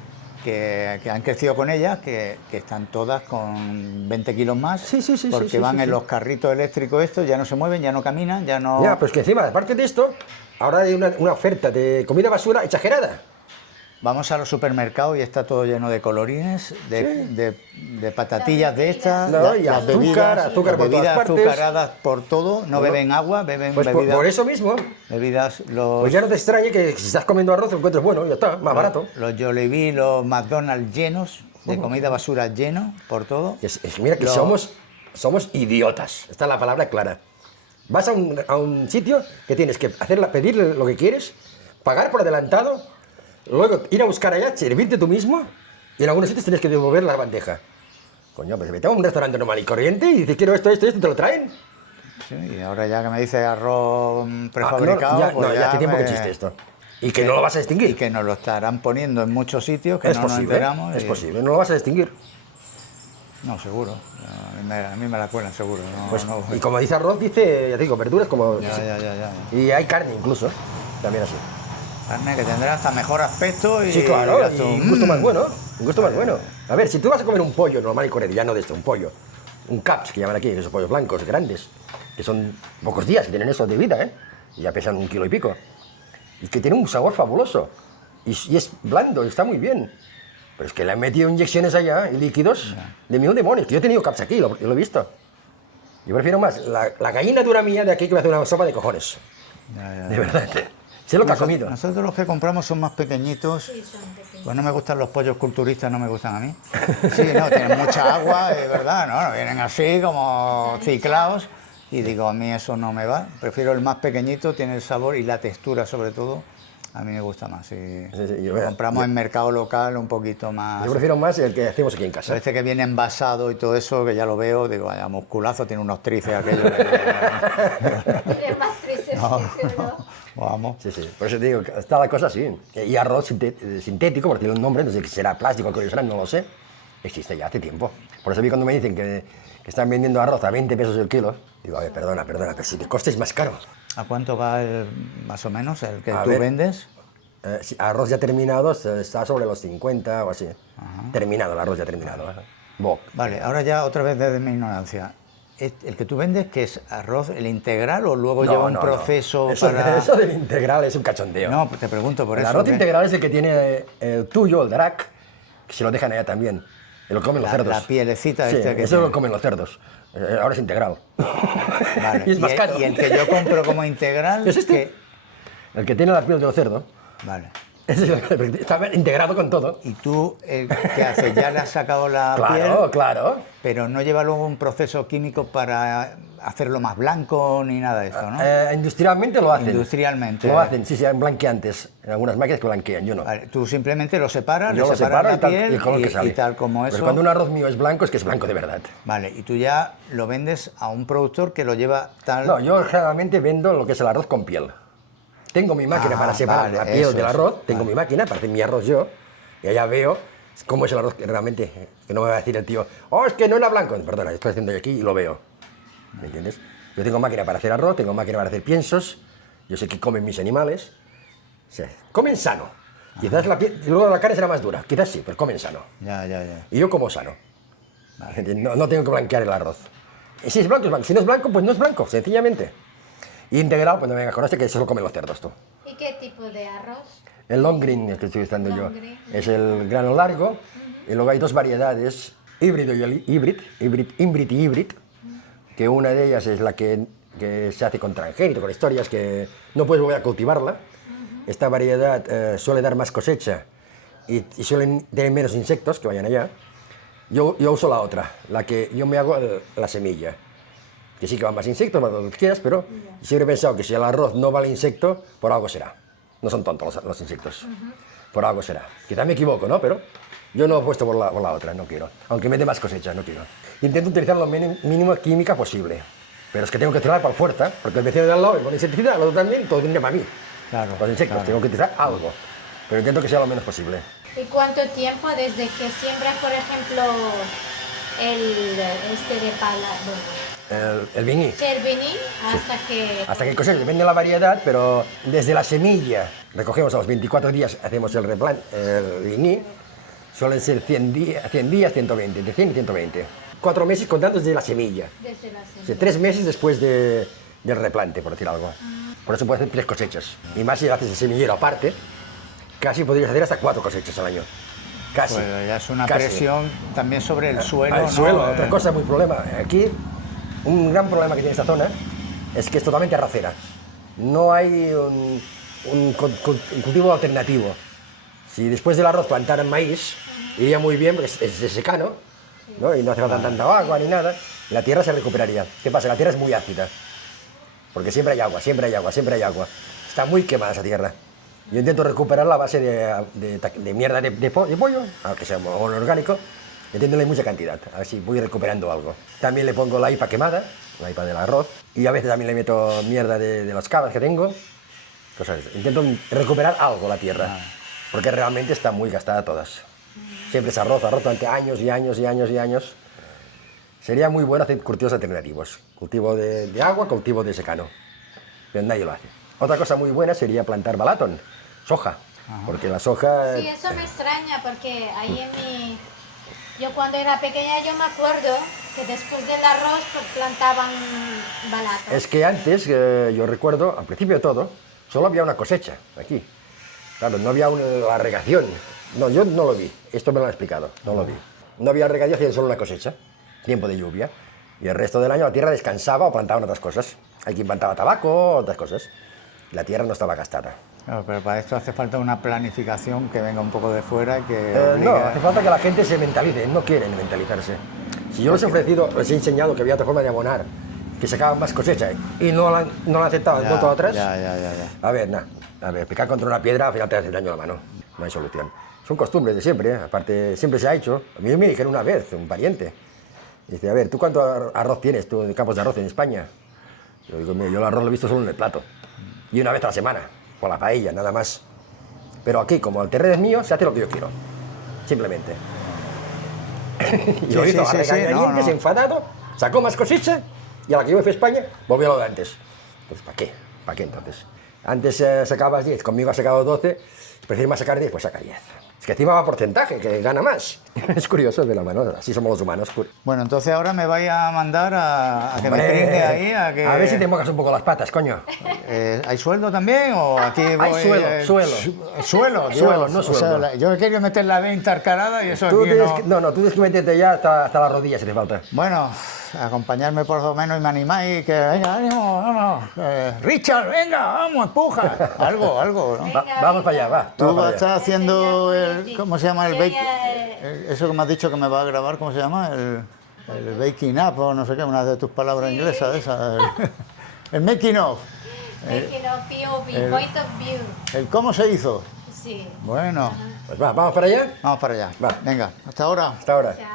han crecido con ella, que están todas con 20 kilos más, Sí, porque sí, van sí, en sí. los carritos eléctricos estos, ya no se mueven, ya no caminan, ya no... Ya, pues que encima, aparte de esto, ahora hay una oferta de comida basura exagerada. Vamos a los supermercados y está todo lleno de colorines, de patatillas de estas, No, y las azúcar, bebidas, azúcar por bebidas todas partes. azucaradas por todo, no beben agua, beben Pues bebidas, por eso mismo, bebidas los, pues ya no te extrañe que si estás comiendo arroz lo encuentres bueno, ya está, más barato. los Jollibee, los McDonald's llenos, de comida basura llenos por todo. Mira que Lo- somos idiotas, esta es la palabra clara. Vas a un sitio que tienes que pedirle lo que quieres, pagar por adelantado, luego ir a buscar allá, servirte tú mismo, y en algunos sitios tienes que devolver la bandeja. Coño, pues vete a un restaurante normal y corriente y dices, quiero esto, te lo traen. Sí, y ahora ya que me dice arroz Ah, prefabricado, pues ya hace tiempo que me- existe esto. Y que no lo vas a y distinguir. que nos lo estarán poniendo en muchos sitios, que Es no nos posible, enteramos. es y- posible, no lo vas a distinguir. No, seguro. A mí me la cuelan, seguro. No, Pues, no, y como dice arroz, dice, ya te digo, verduras como... ya. Y hay carne incluso, también así. Carne que tendrá hasta mejor aspecto y... Sí, claro, dirás y tú, un gusto más bueno, un gusto más bueno. A ver, si tú vas a comer un pollo normal y corriente, ya no de esto, un pollo, un caps que llaman aquí, esos pollos blancos grandes, que son pocos días que tienen eso de vida, ¿eh? Y ya pesan 1 kilo y pico. y que tiene un sabor fabuloso. Y es blando, y está muy bien. Pero es que le han metido inyecciones allá y líquidos de mil demonios. Que yo he tenido caps aquí, lo he visto. Yo prefiero más la gallina dura mía de aquí que me hace una sopa de cojones. De verdad. Sé lo que ha comido. Nosotros los que compramos son más pequeñitos. Pues no me gustan los pollos culturistas, no me gustan a mí. Sí, no, tienen mucha agua, es verdad, ¿no? Vienen así como ciclados y digo, a mí eso no me va. Prefiero el más pequeñito, tiene el sabor y la textura sobre todo. A mí me gusta más. Lo compramos en mercado local un poquito más. Yo prefiero más el que hacemos aquí en casa. Este que viene envasado y todo eso, que ya lo veo, digo, vaya musculazo, tiene unos tríceps aquellos. Tiene más tríceps que uno. Vamos. Sí, sí, por eso te digo, está la cosa así. Y arroz sintético, por tiene un nombre, no sé si será plástico o qué será, no lo sé, existe ya hace tiempo. Por eso a mí cuando me dicen que están vendiendo arroz a 20 pesos el kilo, digo, a ver, perdona, pero si te coste es más caro. ¿A cuánto va más o menos el que A tú ver, vendes? Sí, arroz ya terminado está sobre los 50 o así. Terminado, el arroz ya terminado. Vale, ahora ya otra vez desde mi ignorancia. ¿El que tú vendes que es arroz, el integral o luego lleva un proceso para...? Eso del integral es un cachondeo. No, te pregunto por el eso. El arroz integral es el que tiene el tuyo, el drac, que se lo dejan allá también. Y lo comen los cerdos. La pielecita sí, este que eso lo comen los cerdos. Ahora es integral. Vale. Y es más caro. Y el que yo compro como integral... ¿Es este? El que tiene la piel de los cerdos. Vale. Está integrado con todo. ¿Y tú qué haces? ¿Ya le has sacado la piel? Claro. Pero no lleva luego un proceso químico para hacerlo más blanco ni nada de eso, ¿no? Industrialmente lo hacen. Industrialmente. Lo hacen, sí, hay blanqueantes. En algunas máquinas que blanquean, yo no. Vale, tú simplemente lo separas, yo le lo separas separo la piel y el color que sale. Y tal como eso. Pero cuando un arroz mío es blanco, es que es blanco de verdad. Vale, y tú ya lo vendes a un productor que lo lleva tal... No, yo generalmente vendo lo que es el arroz con piel. Tengo mi máquina para separar la piel del arroz, tengo mi máquina para hacer mi arroz yo, y allá veo cómo es el arroz que realmente, que no me va a decir el tío, oh, es que no era blanco, perdona, estoy haciendo yo aquí y lo veo, ¿me entiendes? Yo tengo máquina para hacer arroz, tengo máquina para hacer piensos, yo sé que comen mis animales, o sea, comen sano, quizás la piel, y luego la carne será más dura, quizás sí, pero comen sano. Ya. Y yo como sano, no tengo que blanquear el arroz. Y si es blanco, es blanco, si no es blanco, pues no es blanco, sencillamente. Y integral, pues no me vengas con que eso lo comen los cerdos, tú. ¿Y qué tipo de arroz? El long green, el que estoy usando yo, es el grano largo, y luego hay dos variedades, híbrido y híbrid y híbrid, que una de ellas es la que se hace con transgénito, con historias que no puedes volver a cultivarla. Esta variedad suele dar más cosecha y suelen tener menos insectos que vayan allá. Yo uso la otra, la que yo me hago la semilla. Que sí que van más insectos, más lo que quieras, pero siempre he pensado que si el arroz no vale insecto, por algo será. No son tontos los insectos, por algo será. Quizá me equivoco, ¿no? Pero yo no he puesto por la otra, no quiero. Aunque me dé más cosecha, no quiero. Intento utilizar lo mínimo química posible. Pero es que tengo que tirar para fuerza, porque el vecino de al lado con insecticida, el otro también, todo viene para mí. Claro. Los insectos, tengo que utilizar algo. Pero intento que sea lo menos posible. ¿Y cuánto tiempo desde que siembras, por ejemplo, de pala? El viní. El viní hasta que... Hasta que cosecha, depende de la variedad, pero desde la semilla, recogemos a los 24 días, hacemos el viní, suelen ser 100 días, 120, de 100 y 120. 4 meses contando desde la semilla. Desde la semilla. O sea, 3 meses después del replante, por decir algo. Por eso puedes hacer 3 cosechas. Y más si haces el semillero aparte, casi podrías hacer hasta 4 cosechas al año. Casi. Pues ya es una casi. presión también sobre el suelo. El ¿no? suelo, otra cosa muy problema. Aquí, un gran problema que tiene esta zona es que es totalmente arrocera. No hay un cultivo alternativo. Si después del arroz plantaran maíz, iría muy bien porque es de secano, ¿no? Y no hace falta tanta agua ni nada, y la tierra se recuperaría. ¿Qué pasa? La tierra es muy ácida, porque siempre hay agua, siempre hay agua, siempre hay agua. Está muy quemada esa tierra. Yo intento recuperarla a base de mierda de pollo, aunque sea un orgánico, metiéndole mucha cantidad, a ver si voy recuperando algo. También le pongo la IPA quemada, la IPA del arroz, y a veces también le meto mierda de las cabras que tengo. Cosas así. Intento recuperar algo la tierra, porque realmente está muy gastada todas. Siempre es arroz durante años y años y años y años. Sería muy bueno hacer cultivos alternativos, cultivo de agua, cultivo de secano, pero nadie lo hace. Otra cosa muy buena sería plantar balatón, soja, porque la soja... Sí, eso me extraña porque ahí yo cuando era pequeña yo me acuerdo que después del arroz plantaban balatón. Es que antes, yo recuerdo, al principio de todo, solo había una cosecha aquí. Claro, no había la regación. No, yo no lo vi. Esto me lo han explicado, no lo vi. No había regadío, hacían solo una cosecha, tiempo de lluvia. Y el resto del año la tierra descansaba o plantaban otras cosas. Hay quien plantaba tabaco, otras cosas. La tierra no estaba gastada. Claro, pero para esto hace falta una planificación que venga un poco de fuera y que obligue... No, hace falta que la gente se mentalice, no quieren mentalizarse. Si yo les he ofrecido, les he enseñado que había otra forma de abonar, que sacaban más cosecha, y no la han aceptado, el voto atrás. Ya. A ver, nada. A ver, picar contra una piedra al final te hace daño a la mano. No hay solución. Son costumbres de siempre, ¿eh? Aparte, siempre se ha hecho. A mí me dijeron una vez, un pariente. Dice, a ver, ¿tú cuánto arroz tienes tú de campos de arroz en España? Yo digo, mira, yo el arroz lo he visto solo en el plato. Y una vez a la semana, con la paella, nada más. Pero aquí, como el terreno es mío, se hace lo que yo quiero. Simplemente. Y lo hizo a regañadientes, enfadado, sacó más cosecha, y a la que yo me fui a España, volvió a lo de antes. Entonces, ¿para qué? ¿Para qué entonces? Antes sacabas 10, conmigo has sacado 12, prefiero más sacar 10, pues saca 10. Es que encima va porcentaje, que gana más. Es curioso de la mano, así somos los humanos. Bueno, entonces ahora me vais a mandar a que me trinde ahí, a que... A ver si te mocas un poco las patas, coño. ¿Hay sueldo también o aquí voy...? Hay suelo. Suelo, Dios. Suelo, no O sea, sueldo. yo he querido meter la D intercalada y eso Tú aquí tienes no... tú tienes que meterte ya hasta las rodillas si te falta. Bueno, acompañarme por lo menos y me animáis, que venga, ánimo, vamos. Richard, venga, vamos, empuja. Algo, ¿no? Vamos para allá, va. Tú vamos para allá. estás haciendo el... ¿Cómo se llama el bake? Eso que me has dicho que me va a grabar, ¿cómo se llama? El baking up o no sé qué, una de tus palabras inglesas, esa. El making of. Making of POV, point of view. ¿El cómo se hizo? Sí. Bueno, Pues va, vamos para allá. vamos para allá. Va. Venga, hasta ahora. Hasta ahora. Chao.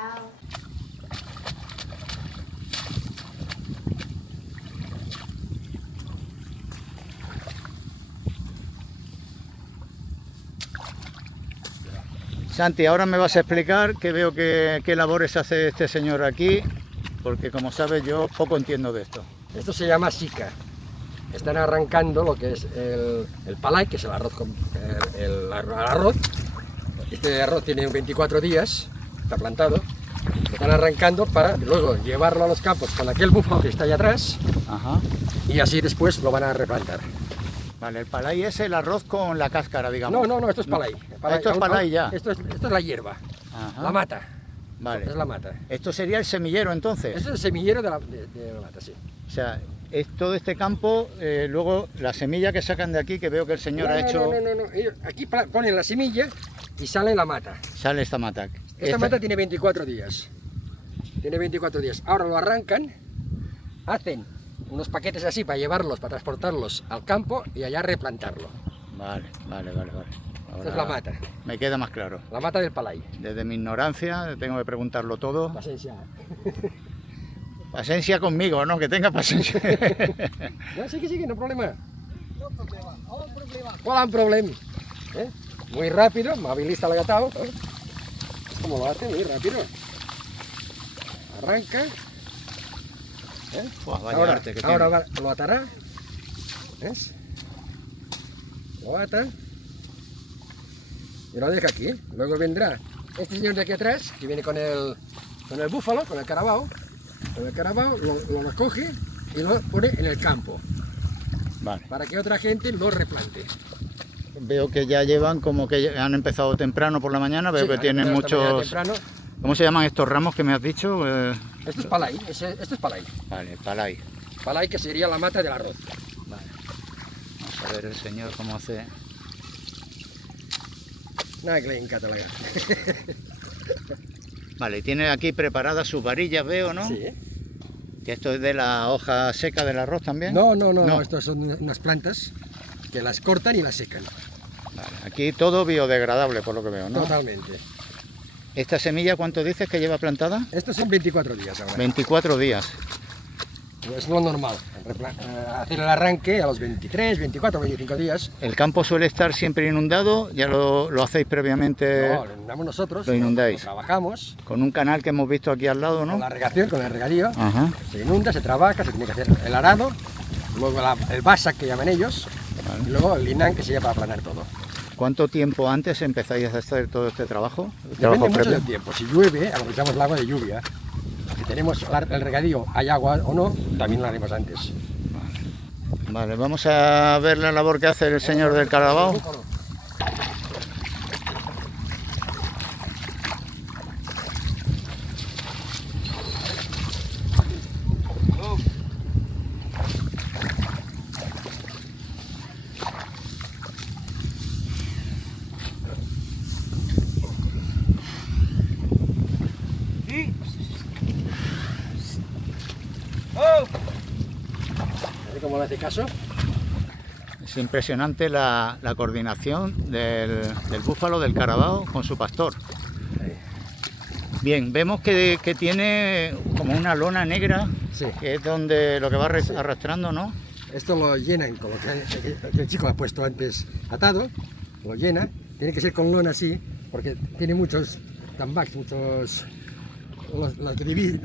Santi, ahora me vas a explicar que veo que qué labores hace este señor aquí, porque como sabes yo poco entiendo de esto. Esto se llama sica. Están arrancando lo que es el palay, que es el arroz. El arroz. Este arroz tiene 24 días, está plantado. Lo están arrancando para luego llevarlo a los campos con aquel búfalo que está allá atrás Ajá. y así después lo van a replantar. Vale, el palay es el arroz con la cáscara, digamos. No, esto es palay. Esto es palay ya. Esto es la hierba, Ajá. la mata. Vale. Es la mata. Esto sería el semillero entonces. Esto es el semillero de la mata, sí. O sea, es todo este campo, luego la semilla que sacan de aquí, que veo que el señor ha hecho... No. Ellos aquí ponen la semilla y sale la mata. Sale esta mata. Esta mata tiene 24 días. Tiene 24 días. Ahora lo arrancan, hacen unos paquetes así para llevarlos, para transportarlos al campo y allá replantarlo. Vale. Esta es la mata. Me queda más claro. La mata del palay. Desde mi ignorancia tengo que preguntarlo todo. Paciencia. Paciencia conmigo, ¿no? Que tenga paciencia. No, sí, no problema. ¿Cuál problema? Muy rápido, movilista el gatao. ¿Cómo lo hace? Muy rápido. Arranca. Vaya Ahora, arte que ahora tiene. lo atará. ¿Ves? Lo ata. Y lo deja aquí. Luego vendrá este señor de aquí atrás, que viene con el búfalo, con el carabao. Con el carabao lo recoge y lo pone en el campo. Vale. Para que otra gente lo replante. Veo que ya llevan como que han empezado temprano por la mañana, veo Sí, que tienen esta mañana muchos... temprano. ¿Cómo se llaman estos ramos que me has dicho? Esto es palay, esto es palay. Vale, palay. Palay, que sería la mata del arroz. Vale. Vamos a ver el señor cómo hace... Nada que le encanta la gana. Vale, y tiene aquí preparadas sus varillas, veo, ¿no? Sí. Que esto es de la hoja seca del arroz también. No, estos son unas plantas que las cortan y las secan. Vale, aquí todo biodegradable, por lo que veo, ¿no? Totalmente. ¿Esta semilla cuánto dices que lleva plantada? Estos son 24 días ahora. 24 días. Es lo normal. Hacer el arranque a los 23, 24, 25 días. ¿El campo suele estar siempre inundado? ¿Ya lo hacéis previamente? No, lo inundamos nosotros. Lo inundáis. Lo trabajamos. Con un canal que hemos visto aquí al lado, Con ¿no? la regación, con el regadío. Ajá. Se inunda, se trabaja, se tiene que hacer el arado. Luego el basac, que llaman ellos. Vale. Y luego el linan, que sería para aplanar todo. ¿Cuánto tiempo antes empezáis a hacer todo este trabajo? Depende mucho del tiempo. Si llueve, aprovechamos el agua de lluvia. Si tenemos el regadío, hay agua o no, también lo haremos antes. Vale, vamos a ver la labor que hace el señor del Carabao. ¿Cómo le hace caso? Es impresionante la coordinación del búfalo del Carabao con su pastor. Bien, vemos que tiene como una lona negra, Sí. que es donde lo que va arrastrando, ¿no? Esto lo llenan con lo que el chico ha puesto antes atado, lo llena. Tiene que ser con lona así, porque tiene muchos tambaks, muchos... Lo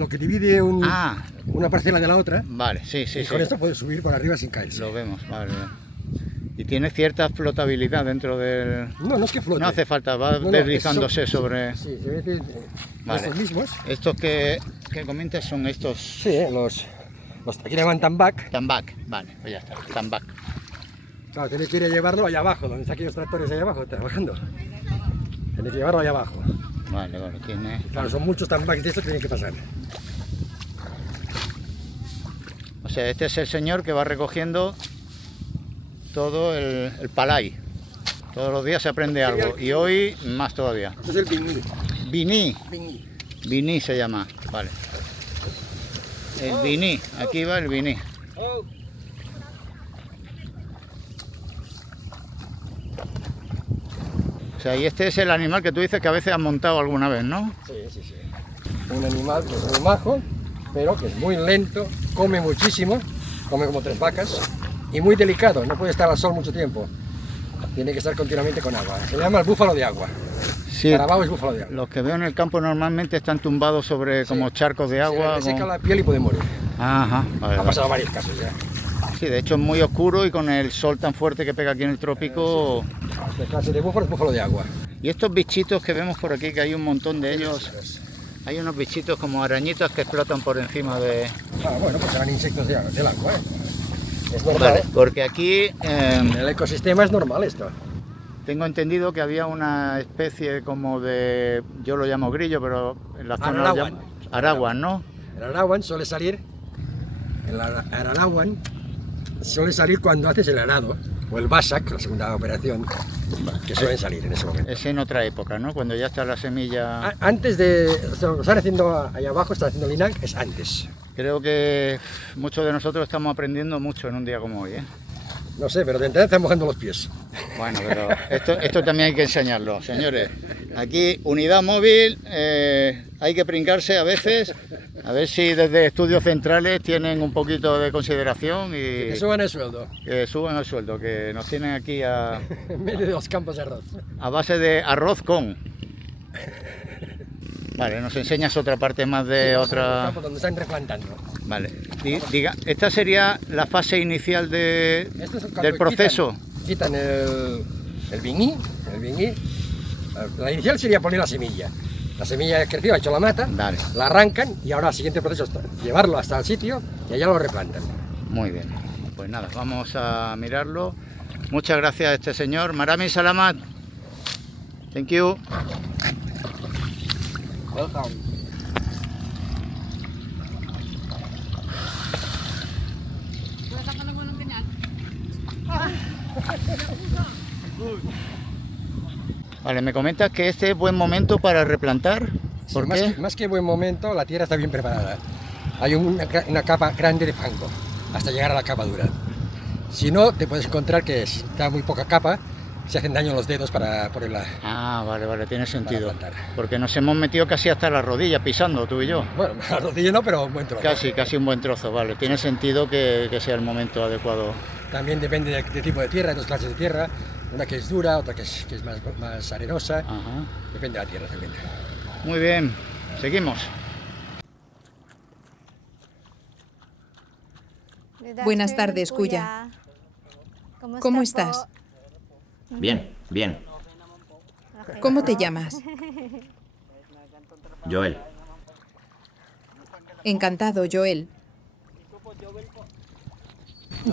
que divide una parcela de la otra. Vale, sí, sí, Y sí. con esto puede subir por arriba sin caerse. Lo vemos, vale. Y tiene cierta flotabilidad dentro del... No, no es que flote. No hace falta, va No, deslizándose sobre... Sí, se mete Vale. estos mismos. Estos que comentas son estos... Sí, los aquí le llaman tambak. Tambak, vale, pues ya está, tambak. Claro, tenéis que ir a llevarlo allá abajo, donde están aquellos tractores allá abajo trabajando. Tenéis que llevarlo allá abajo. Vale, vale, tiene... Claro, son muchos tambaks de estos que tienen que pasar. O sea, este es el señor que va recogiendo todo el palay. Todos los días se aprende algo y hoy más todavía. Este es el bingui. Viní, Bingui. viní se llama, vale. El viní, aquí va el viní. O sea, y este es el animal que tú dices que a veces has montado alguna vez, ¿no? Sí, sí, sí. Un animal que es muy majo, pero que es muy lento, come muchísimo, come como 3 vacas, y muy delicado, no puede estar al sol mucho tiempo. Tiene que estar continuamente con agua. Se llama el búfalo de agua. Sí, Carabao es búfalo de agua. los que veo en el campo normalmente están tumbados sobre como charcos de Se agua. le seca con- la piel y puede morir. Ajá, vale, Ha vale. pasado varios casos ya. Sí, de hecho es muy oscuro y con el sol tan fuerte que pega aquí en el trópico. Esta clase de búfalo es búfalo de agua. Y estos bichitos que vemos por aquí, que hay un montón de ellos, hay unos bichitos como arañitas que explotan por encima de... Ah, bueno, pues serán insectos del agua, ¿eh? Es normal. Vale, porque aquí En el ecosistema es normal esto. tengo entendido que había una especie como de, yo lo llamo grillo, pero en la zona lo Aranaguan. llaman araguan, ¿no? El aranaguan suele salir, suele salir cuando haces el arado, o el basak, la segunda operación, que suelen salir en ese momento. Es en otra época, ¿no? Cuando ya está la semilla... Antes de, o sea, lo que están haciendo allá abajo, están haciendo el INAC, es antes. Creo que muchos de nosotros estamos aprendiendo mucho en un día como hoy, ¿eh? No sé, pero de entrada están mojando los pies. Bueno, pero esto también hay que enseñarlo, señores. Aquí, unidad móvil, hay que pringarse a veces, a ver si desde estudios centrales tienen un poquito de consideración y Que suban el sueldo, que suban el sueldo, que nos tienen aquí en medio de los campos de arroz. a base de arroz con. Vale, nos enseñas otra parte más de El otra... campo donde están replantando. Vale, diga, esta sería la fase inicial Esto es cuando del proceso. Quitan el bingui. La inicial sería poner la semilla. La semilla ha crecido, ha hecho la mata, Vale. la arrancan y ahora el siguiente proceso es llevarlo hasta el sitio y allá lo replantan. Muy bien, pues nada, vamos a mirarlo. Muchas gracias a este señor. Marami Salamat. Thank you. Vale, me comentas que este es buen momento para replantar. ¿Por qué? Más que buen momento, la tierra está bien preparada. Hay una capa grande de fango hasta llegar a la capa dura. Si no, te puedes encontrar que está muy poca capa, se hacen daño los dedos para ponerla. Ah, vale, vale, tiene sentido. plantar. Porque nos hemos metido casi hasta la rodilla pisando, tú y yo. Bueno, la rodilla no, pero un buen trozo. Casi un buen trozo, vale. Tiene sentido que sea el momento adecuado. También depende de tipo de tierra, hay dos clases de tierra. Una que es dura, otra que es más arenosa. Ajá. Depende de la tierra también. Muy bien, seguimos. Buenas tardes, Cuya. ¿Cómo estás? Bien, bien. ¿Cómo te llamas? Joel. Encantado, Joel.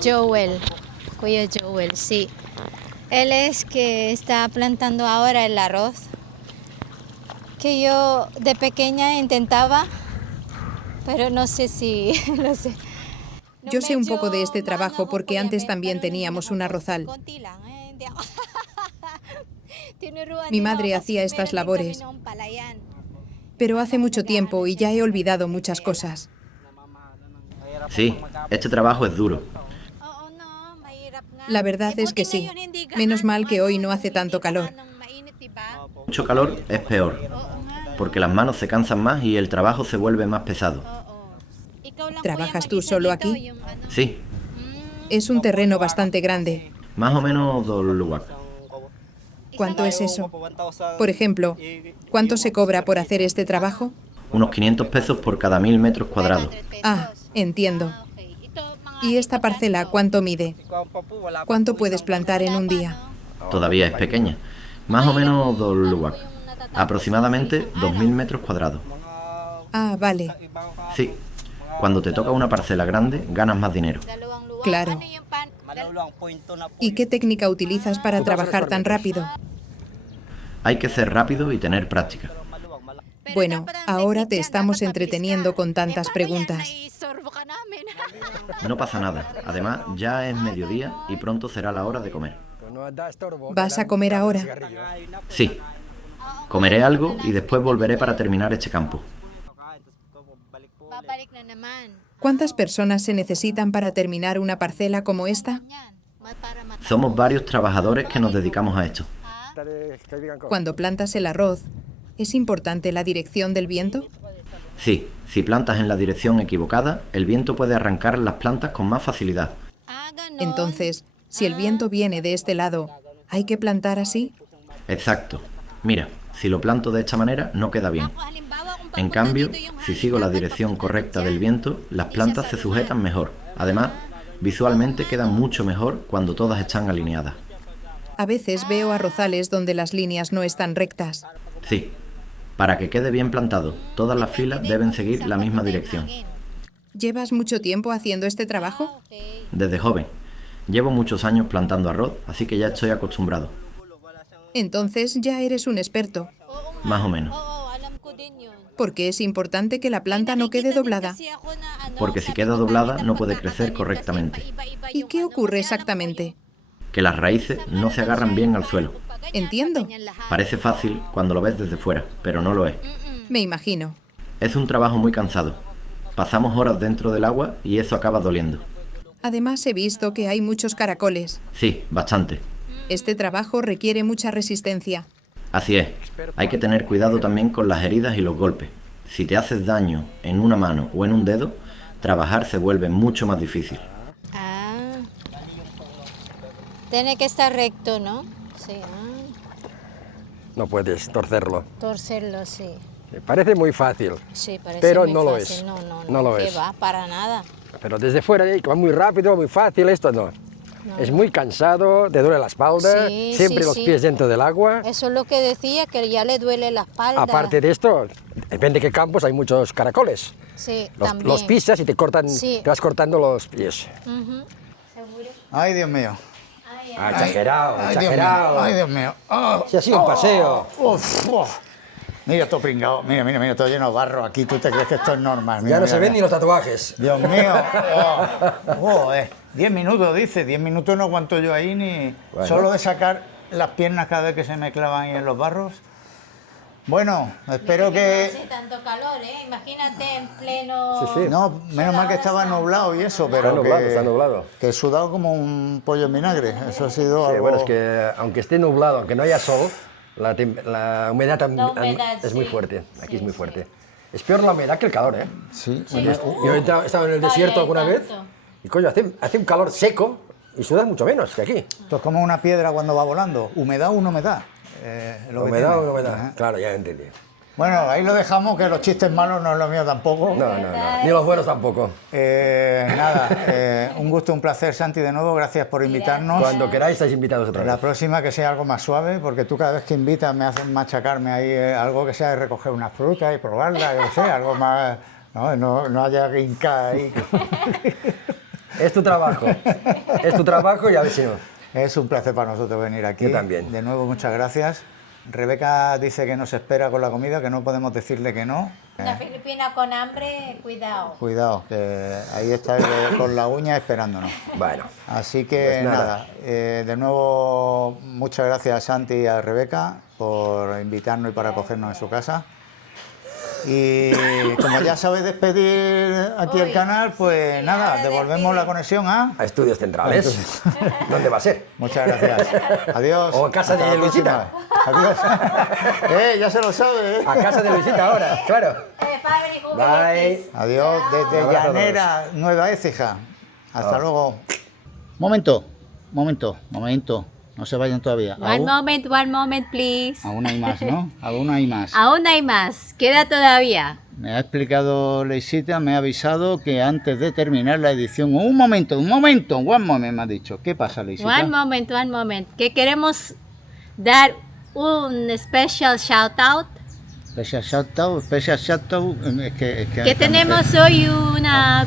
Joel, cuyo Joel, sí. Él es que está plantando ahora el arroz, que yo de pequeña intentaba, pero no sé si lo sé. Yo sé un poco de este trabajo porque antes también teníamos un arrozal. Mi madre hacía estas labores, pero hace mucho tiempo y ya he olvidado muchas cosas. Sí, este trabajo es duro. La verdad es que sí. Menos mal que hoy no hace tanto calor. Mucho calor es peor, porque las manos se cansan más y el trabajo se vuelve más pesado. ¿Trabajas tú solo aquí? Sí, Es un terreno bastante grande. más o menos 2 lugares. ¿Cuánto es eso? Por ejemplo, ¿cuánto se cobra por hacer este trabajo? Unos 500 pesos por cada 1000 metros cuadrados. Ah, entiendo. ¿Y esta parcela cuánto mide? ¿Cuánto puedes plantar en un día? Todavía es pequeña. Más o menos 2 lugares. Aproximadamente 2000 metros cuadrados. Ah, vale. Sí, cuando te toca una parcela grande, ganas más dinero. Claro. ¿Y qué técnica utilizas para trabajar tan rápido? Hay que ser rápido y tener práctica. Bueno, ahora te estamos entreteniendo con tantas preguntas. No pasa nada. Además, ya es mediodía y pronto será la hora de comer. ¿Vas a comer ahora? Sí. Comeré algo y después volveré para terminar este campo. ¿Cuántas personas se necesitan para terminar una parcela como esta? Somos varios trabajadores que nos dedicamos a esto. Cuando plantas el arroz, ¿es importante la dirección del viento? Sí, si plantas en la dirección equivocada, el viento puede arrancar las plantas con más facilidad. Entonces, si el viento viene de este lado, ¿hay que plantar así? Exacto. Mira, si lo planto de esta manera, no queda bien. En cambio, si sigo la dirección correcta del viento, las plantas se sujetan mejor. Además, visualmente quedan mucho mejor cuando todas están alineadas. A veces veo arrozales donde las líneas no están rectas. Sí, para que quede bien plantado, todas las filas deben seguir la misma dirección. ¿Llevas mucho tiempo haciendo este trabajo? Desde joven. Llevo muchos años plantando arroz, así que ya estoy acostumbrado. Entonces ya eres un experto. Más o menos. Porque es importante que la planta no quede doblada. Porque si queda doblada no puede crecer correctamente. ¿Y qué ocurre exactamente? Que las raíces no se agarran bien al suelo. Entiendo. Parece fácil cuando lo ves desde fuera, pero no lo es. Me imagino. Es un trabajo muy cansado. Pasamos horas dentro del agua y eso acaba doliendo. Además he visto que hay muchos caracoles. Sí, bastante. Este trabajo requiere mucha resistencia. Así es. Hay que tener cuidado también con las heridas y los golpes. Si te haces daño en una mano o en un dedo, trabajar se vuelve mucho más difícil. Ah, tiene que estar recto, ¿no? Sí, No puedes torcerlo. torcerlo, sí. Parece muy fácil, Sí, parece pero muy no lo fácil. es. No, No lo que es. va, para nada. Pero desde fuera, que va muy rápido, muy fácil, esto no. Es muy cansado, te duele la espalda, Sí, siempre sí, los sí. pies dentro del agua. Eso es lo que decía, que ya le duele la espalda. Aparte de esto, depende de qué campos, hay muchos caracoles. Sí, Los también. pisas y te cortan, Sí. te vas cortando los pies. Ay, Dios mío. Exagerado, Ay, Dios mío. exagerado. Ay, Dios mío. Oh, Si ha sido un paseo. Mira, todo pringado. Mira, mira, mira, todo lleno de barro aquí. ¿Tú te crees que esto es normal? Mira, Ya no mira, se ven mira. ni los tatuajes. Dios mío. Oh, 10 minutos, dice. 10 minutos no aguanto yo ahí ni... Bueno. Solo de sacar las piernas cada vez que se me clavan ahí en los barros. Bueno, espero No que... hace tanto calor, ¿eh? Imagínate en pleno... Sí, sí. No, menos mal que estaba nublado y eso, pero nublado, que... está nublado. Que he sudado como un pollo en vinagre. Eso ha sido Sí, algo... bueno, es que aunque esté nublado, aunque no haya sol, la humedad, La humedad, es muy sí. fuerte. Aquí Sí, es muy sí. fuerte. Es peor la humedad que el calor, ¿eh? Sí. Yo he estado en el desierto y alguna vez tanto. y, coño, hace un calor seco y sudas mucho menos que aquí. Esto es como una piedra cuando va volando. Humedad o no humedad. Lo que Humedad tiene. o humedad. Ajá. Claro, ya entendí. Bueno, ahí lo dejamos, que los chistes malos no es lo mío tampoco. No, ni los buenos tampoco. Nada, un gusto, un placer, Santi, de nuevo. Gracias por invitarnos. Cuando queráis estáis invitados otra La vez. próxima que sea algo más suave, porque tú cada vez que invitas me haces machacarme ahí algo que sea de recoger una fruta y probarla, yo qué sé, algo más... No haya que hincar ahí. Es tu trabajo. Es tu trabajo y a ver si no. Es un placer para nosotros venir aquí. Yo también. De nuevo, muchas gracias. Rebeca dice que nos espera con la comida, que no podemos decirle que no. Una filipina con hambre, cuidado. Cuidado, que ahí está él con la uña esperándonos. Bueno. Así que pues nada, de nuevo muchas gracias a Santi y a Rebeca por invitarnos y para acogernos en su casa. Y como ya sabéis despedir aquí el canal, pues nada, devolvemos la conexión a Estudios Centrales. ¿Dónde va a ser? Muchas gracias. Adiós. O en casa Hasta de la Luisita. próxima. Adiós. Ya se lo sabe. A casa de Luisita ahora, claro. Bye. Adiós desde Un abrazo a Llanera, Nueva Écija. Hasta luego. Momento. No se vayan todavía. One moment, please. Aún hay más, ¿no? Aún hay más. Aún hay más, queda todavía. Me ha explicado Leisita, me ha avisado que antes de terminar la edición... one moment, me ha dicho. ¿Qué pasa, Leisita? One moment. Que queremos dar un special shout out. Special shout out. Es Que tenemos hoy una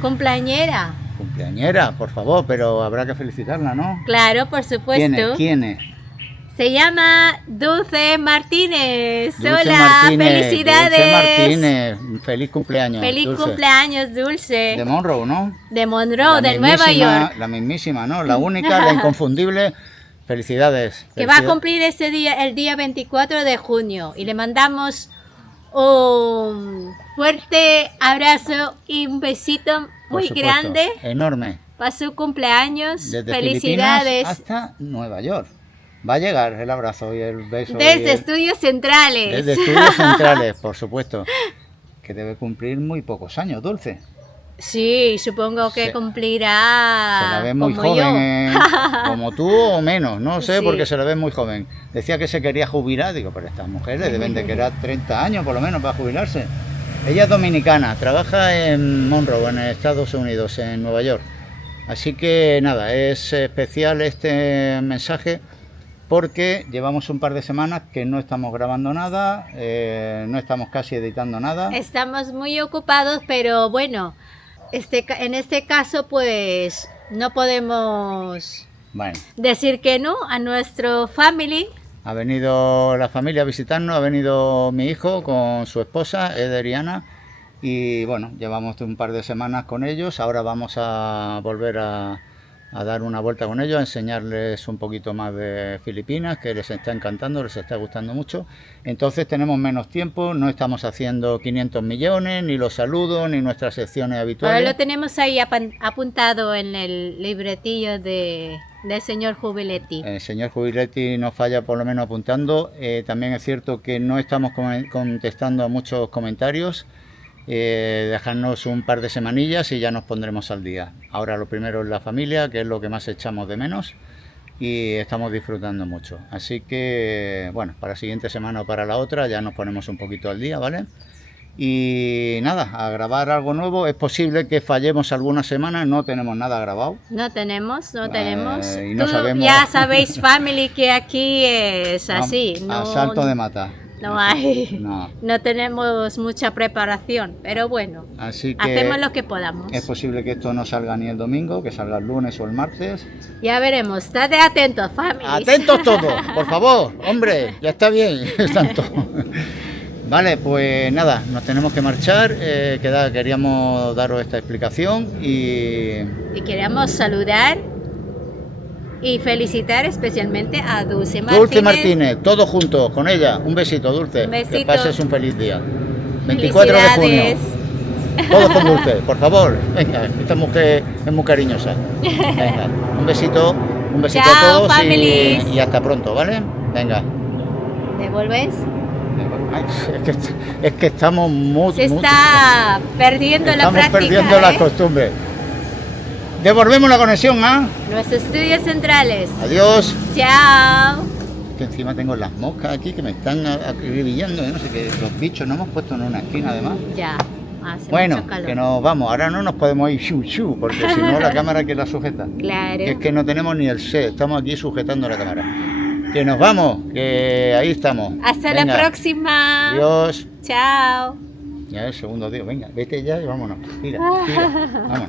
cumpleañera. Cumpleañera, por favor, pero habrá que felicitarla, ¿no? Claro, por supuesto. ¿Quién es? Se llama Dulce Martínez. Dulce Hola, Martínez, felicidades. Dulce Martínez, feliz cumpleaños. Feliz Dulce. cumpleaños, Dulce. De Monroe, ¿no? De Monroe, La de Nueva mismísima- York. La mismísima, ¿no? La única, la inconfundible. Felicidades. Que va a cumplir ese día, el día 24 de junio. Y le mandamos un fuerte abrazo y un besito Por muy supuesto, grande enorme. para su cumpleaños. Desde Felicidades. Filipinas hasta Nueva York. Va a llegar el abrazo y el beso. y Desde el- Estudios Centrales. Desde Estudios Centrales, por supuesto. Que debe cumplir muy pocos años, Dulce. Sí, supongo que Se- cumplirá. Se la ve muy como joven, yo. como tú o menos, no sé, Sí. porque se la ve muy joven. Decía que se quería jubilar, digo, pero estas mujeres deben de querer 30 años por lo menos para jubilarse. Ella es dominicana, trabaja en Monroe, en Estados Unidos, en Nueva York. Así que nada, es especial este mensaje porque llevamos un par de semanas que no estamos grabando nada, no estamos casi editando nada. Estamos muy ocupados, pero bueno, en este caso pues no podemos Bueno, decir que no a nuestro family. ha venido la familia a visitarnos, ha venido mi hijo con su esposa, Eder y Ana, y bueno, llevamos un par de semanas con ellos, ahora vamos a volver a dar una vuelta con ellos, a enseñarles un poquito más de Filipinas, que les está encantando, les está gustando mucho. Entonces tenemos menos tiempo, no estamos haciendo 500 millones, ni los saludos, ni nuestras secciones Ahora habituales. lo tenemos ahí apuntado en el libretillo del señor Jubiletti. El señor Jubiletti nos falla por lo menos apuntando. También es cierto que no estamos contestando a muchos comentarios. Dejarnos un par de semanillas y ya nos pondremos al día. Ahora lo primero es la familia, que es lo que más echamos de menos, y estamos disfrutando mucho. Así que, bueno, para la siguiente semana o para la otra ya nos ponemos un poquito al día, ¿vale? Y nada, a grabar algo nuevo. Es posible que fallemos alguna semana, no tenemos nada grabado. No tenemos. y no Tú sabemos. ya sabéis, family, que aquí es así. A salto de mata. No hay, No. no tenemos mucha preparación, pero bueno, Así que hacemos lo que podamos. es posible que esto no salga ni el domingo, que salga el lunes o el martes. Ya veremos, estate atentos, familia. Atentos todos, por favor, hombre, ya está bien, están todos. Vale, pues nada, nos tenemos que marchar, queríamos daros esta explicación y Y queremos saludar y felicitar especialmente a Dulce Martínez. Dulce Martínez, todos juntos, con ella, un besito, Dulce, Un besito. que pases un feliz día. 24 de Felicidades. junio, todos con Dulce, por favor, venga, esta mujer es muy cariñosa. Venga, un besito a Chao, todos families. y hasta pronto, ¿vale? Venga. ¿Devuelves? Ay, es que estamos muy... Se está perdiendo la estamos práctica. perdiendo las costumbres. Devolvemos la conexión, ¿ah? Nuestros estudios centrales. Adiós. Chao. Que encima tengo las moscas aquí que me están acribillando, no sé qué, los bichos no hemos puesto en una esquina además. Ya. Hace Bueno, mucho calor. que nos vamos, ahora no nos podemos ir shu, porque si no la cámara que la sujeta. Claro. Es que no tenemos ni el set, estamos aquí sujetando la cámara. Que nos vamos, que ahí estamos. Hasta Venga. la próxima. Adiós. Chao. Ya el segundo, tío, venga, vete ya y vámonos. Tira, vámonos.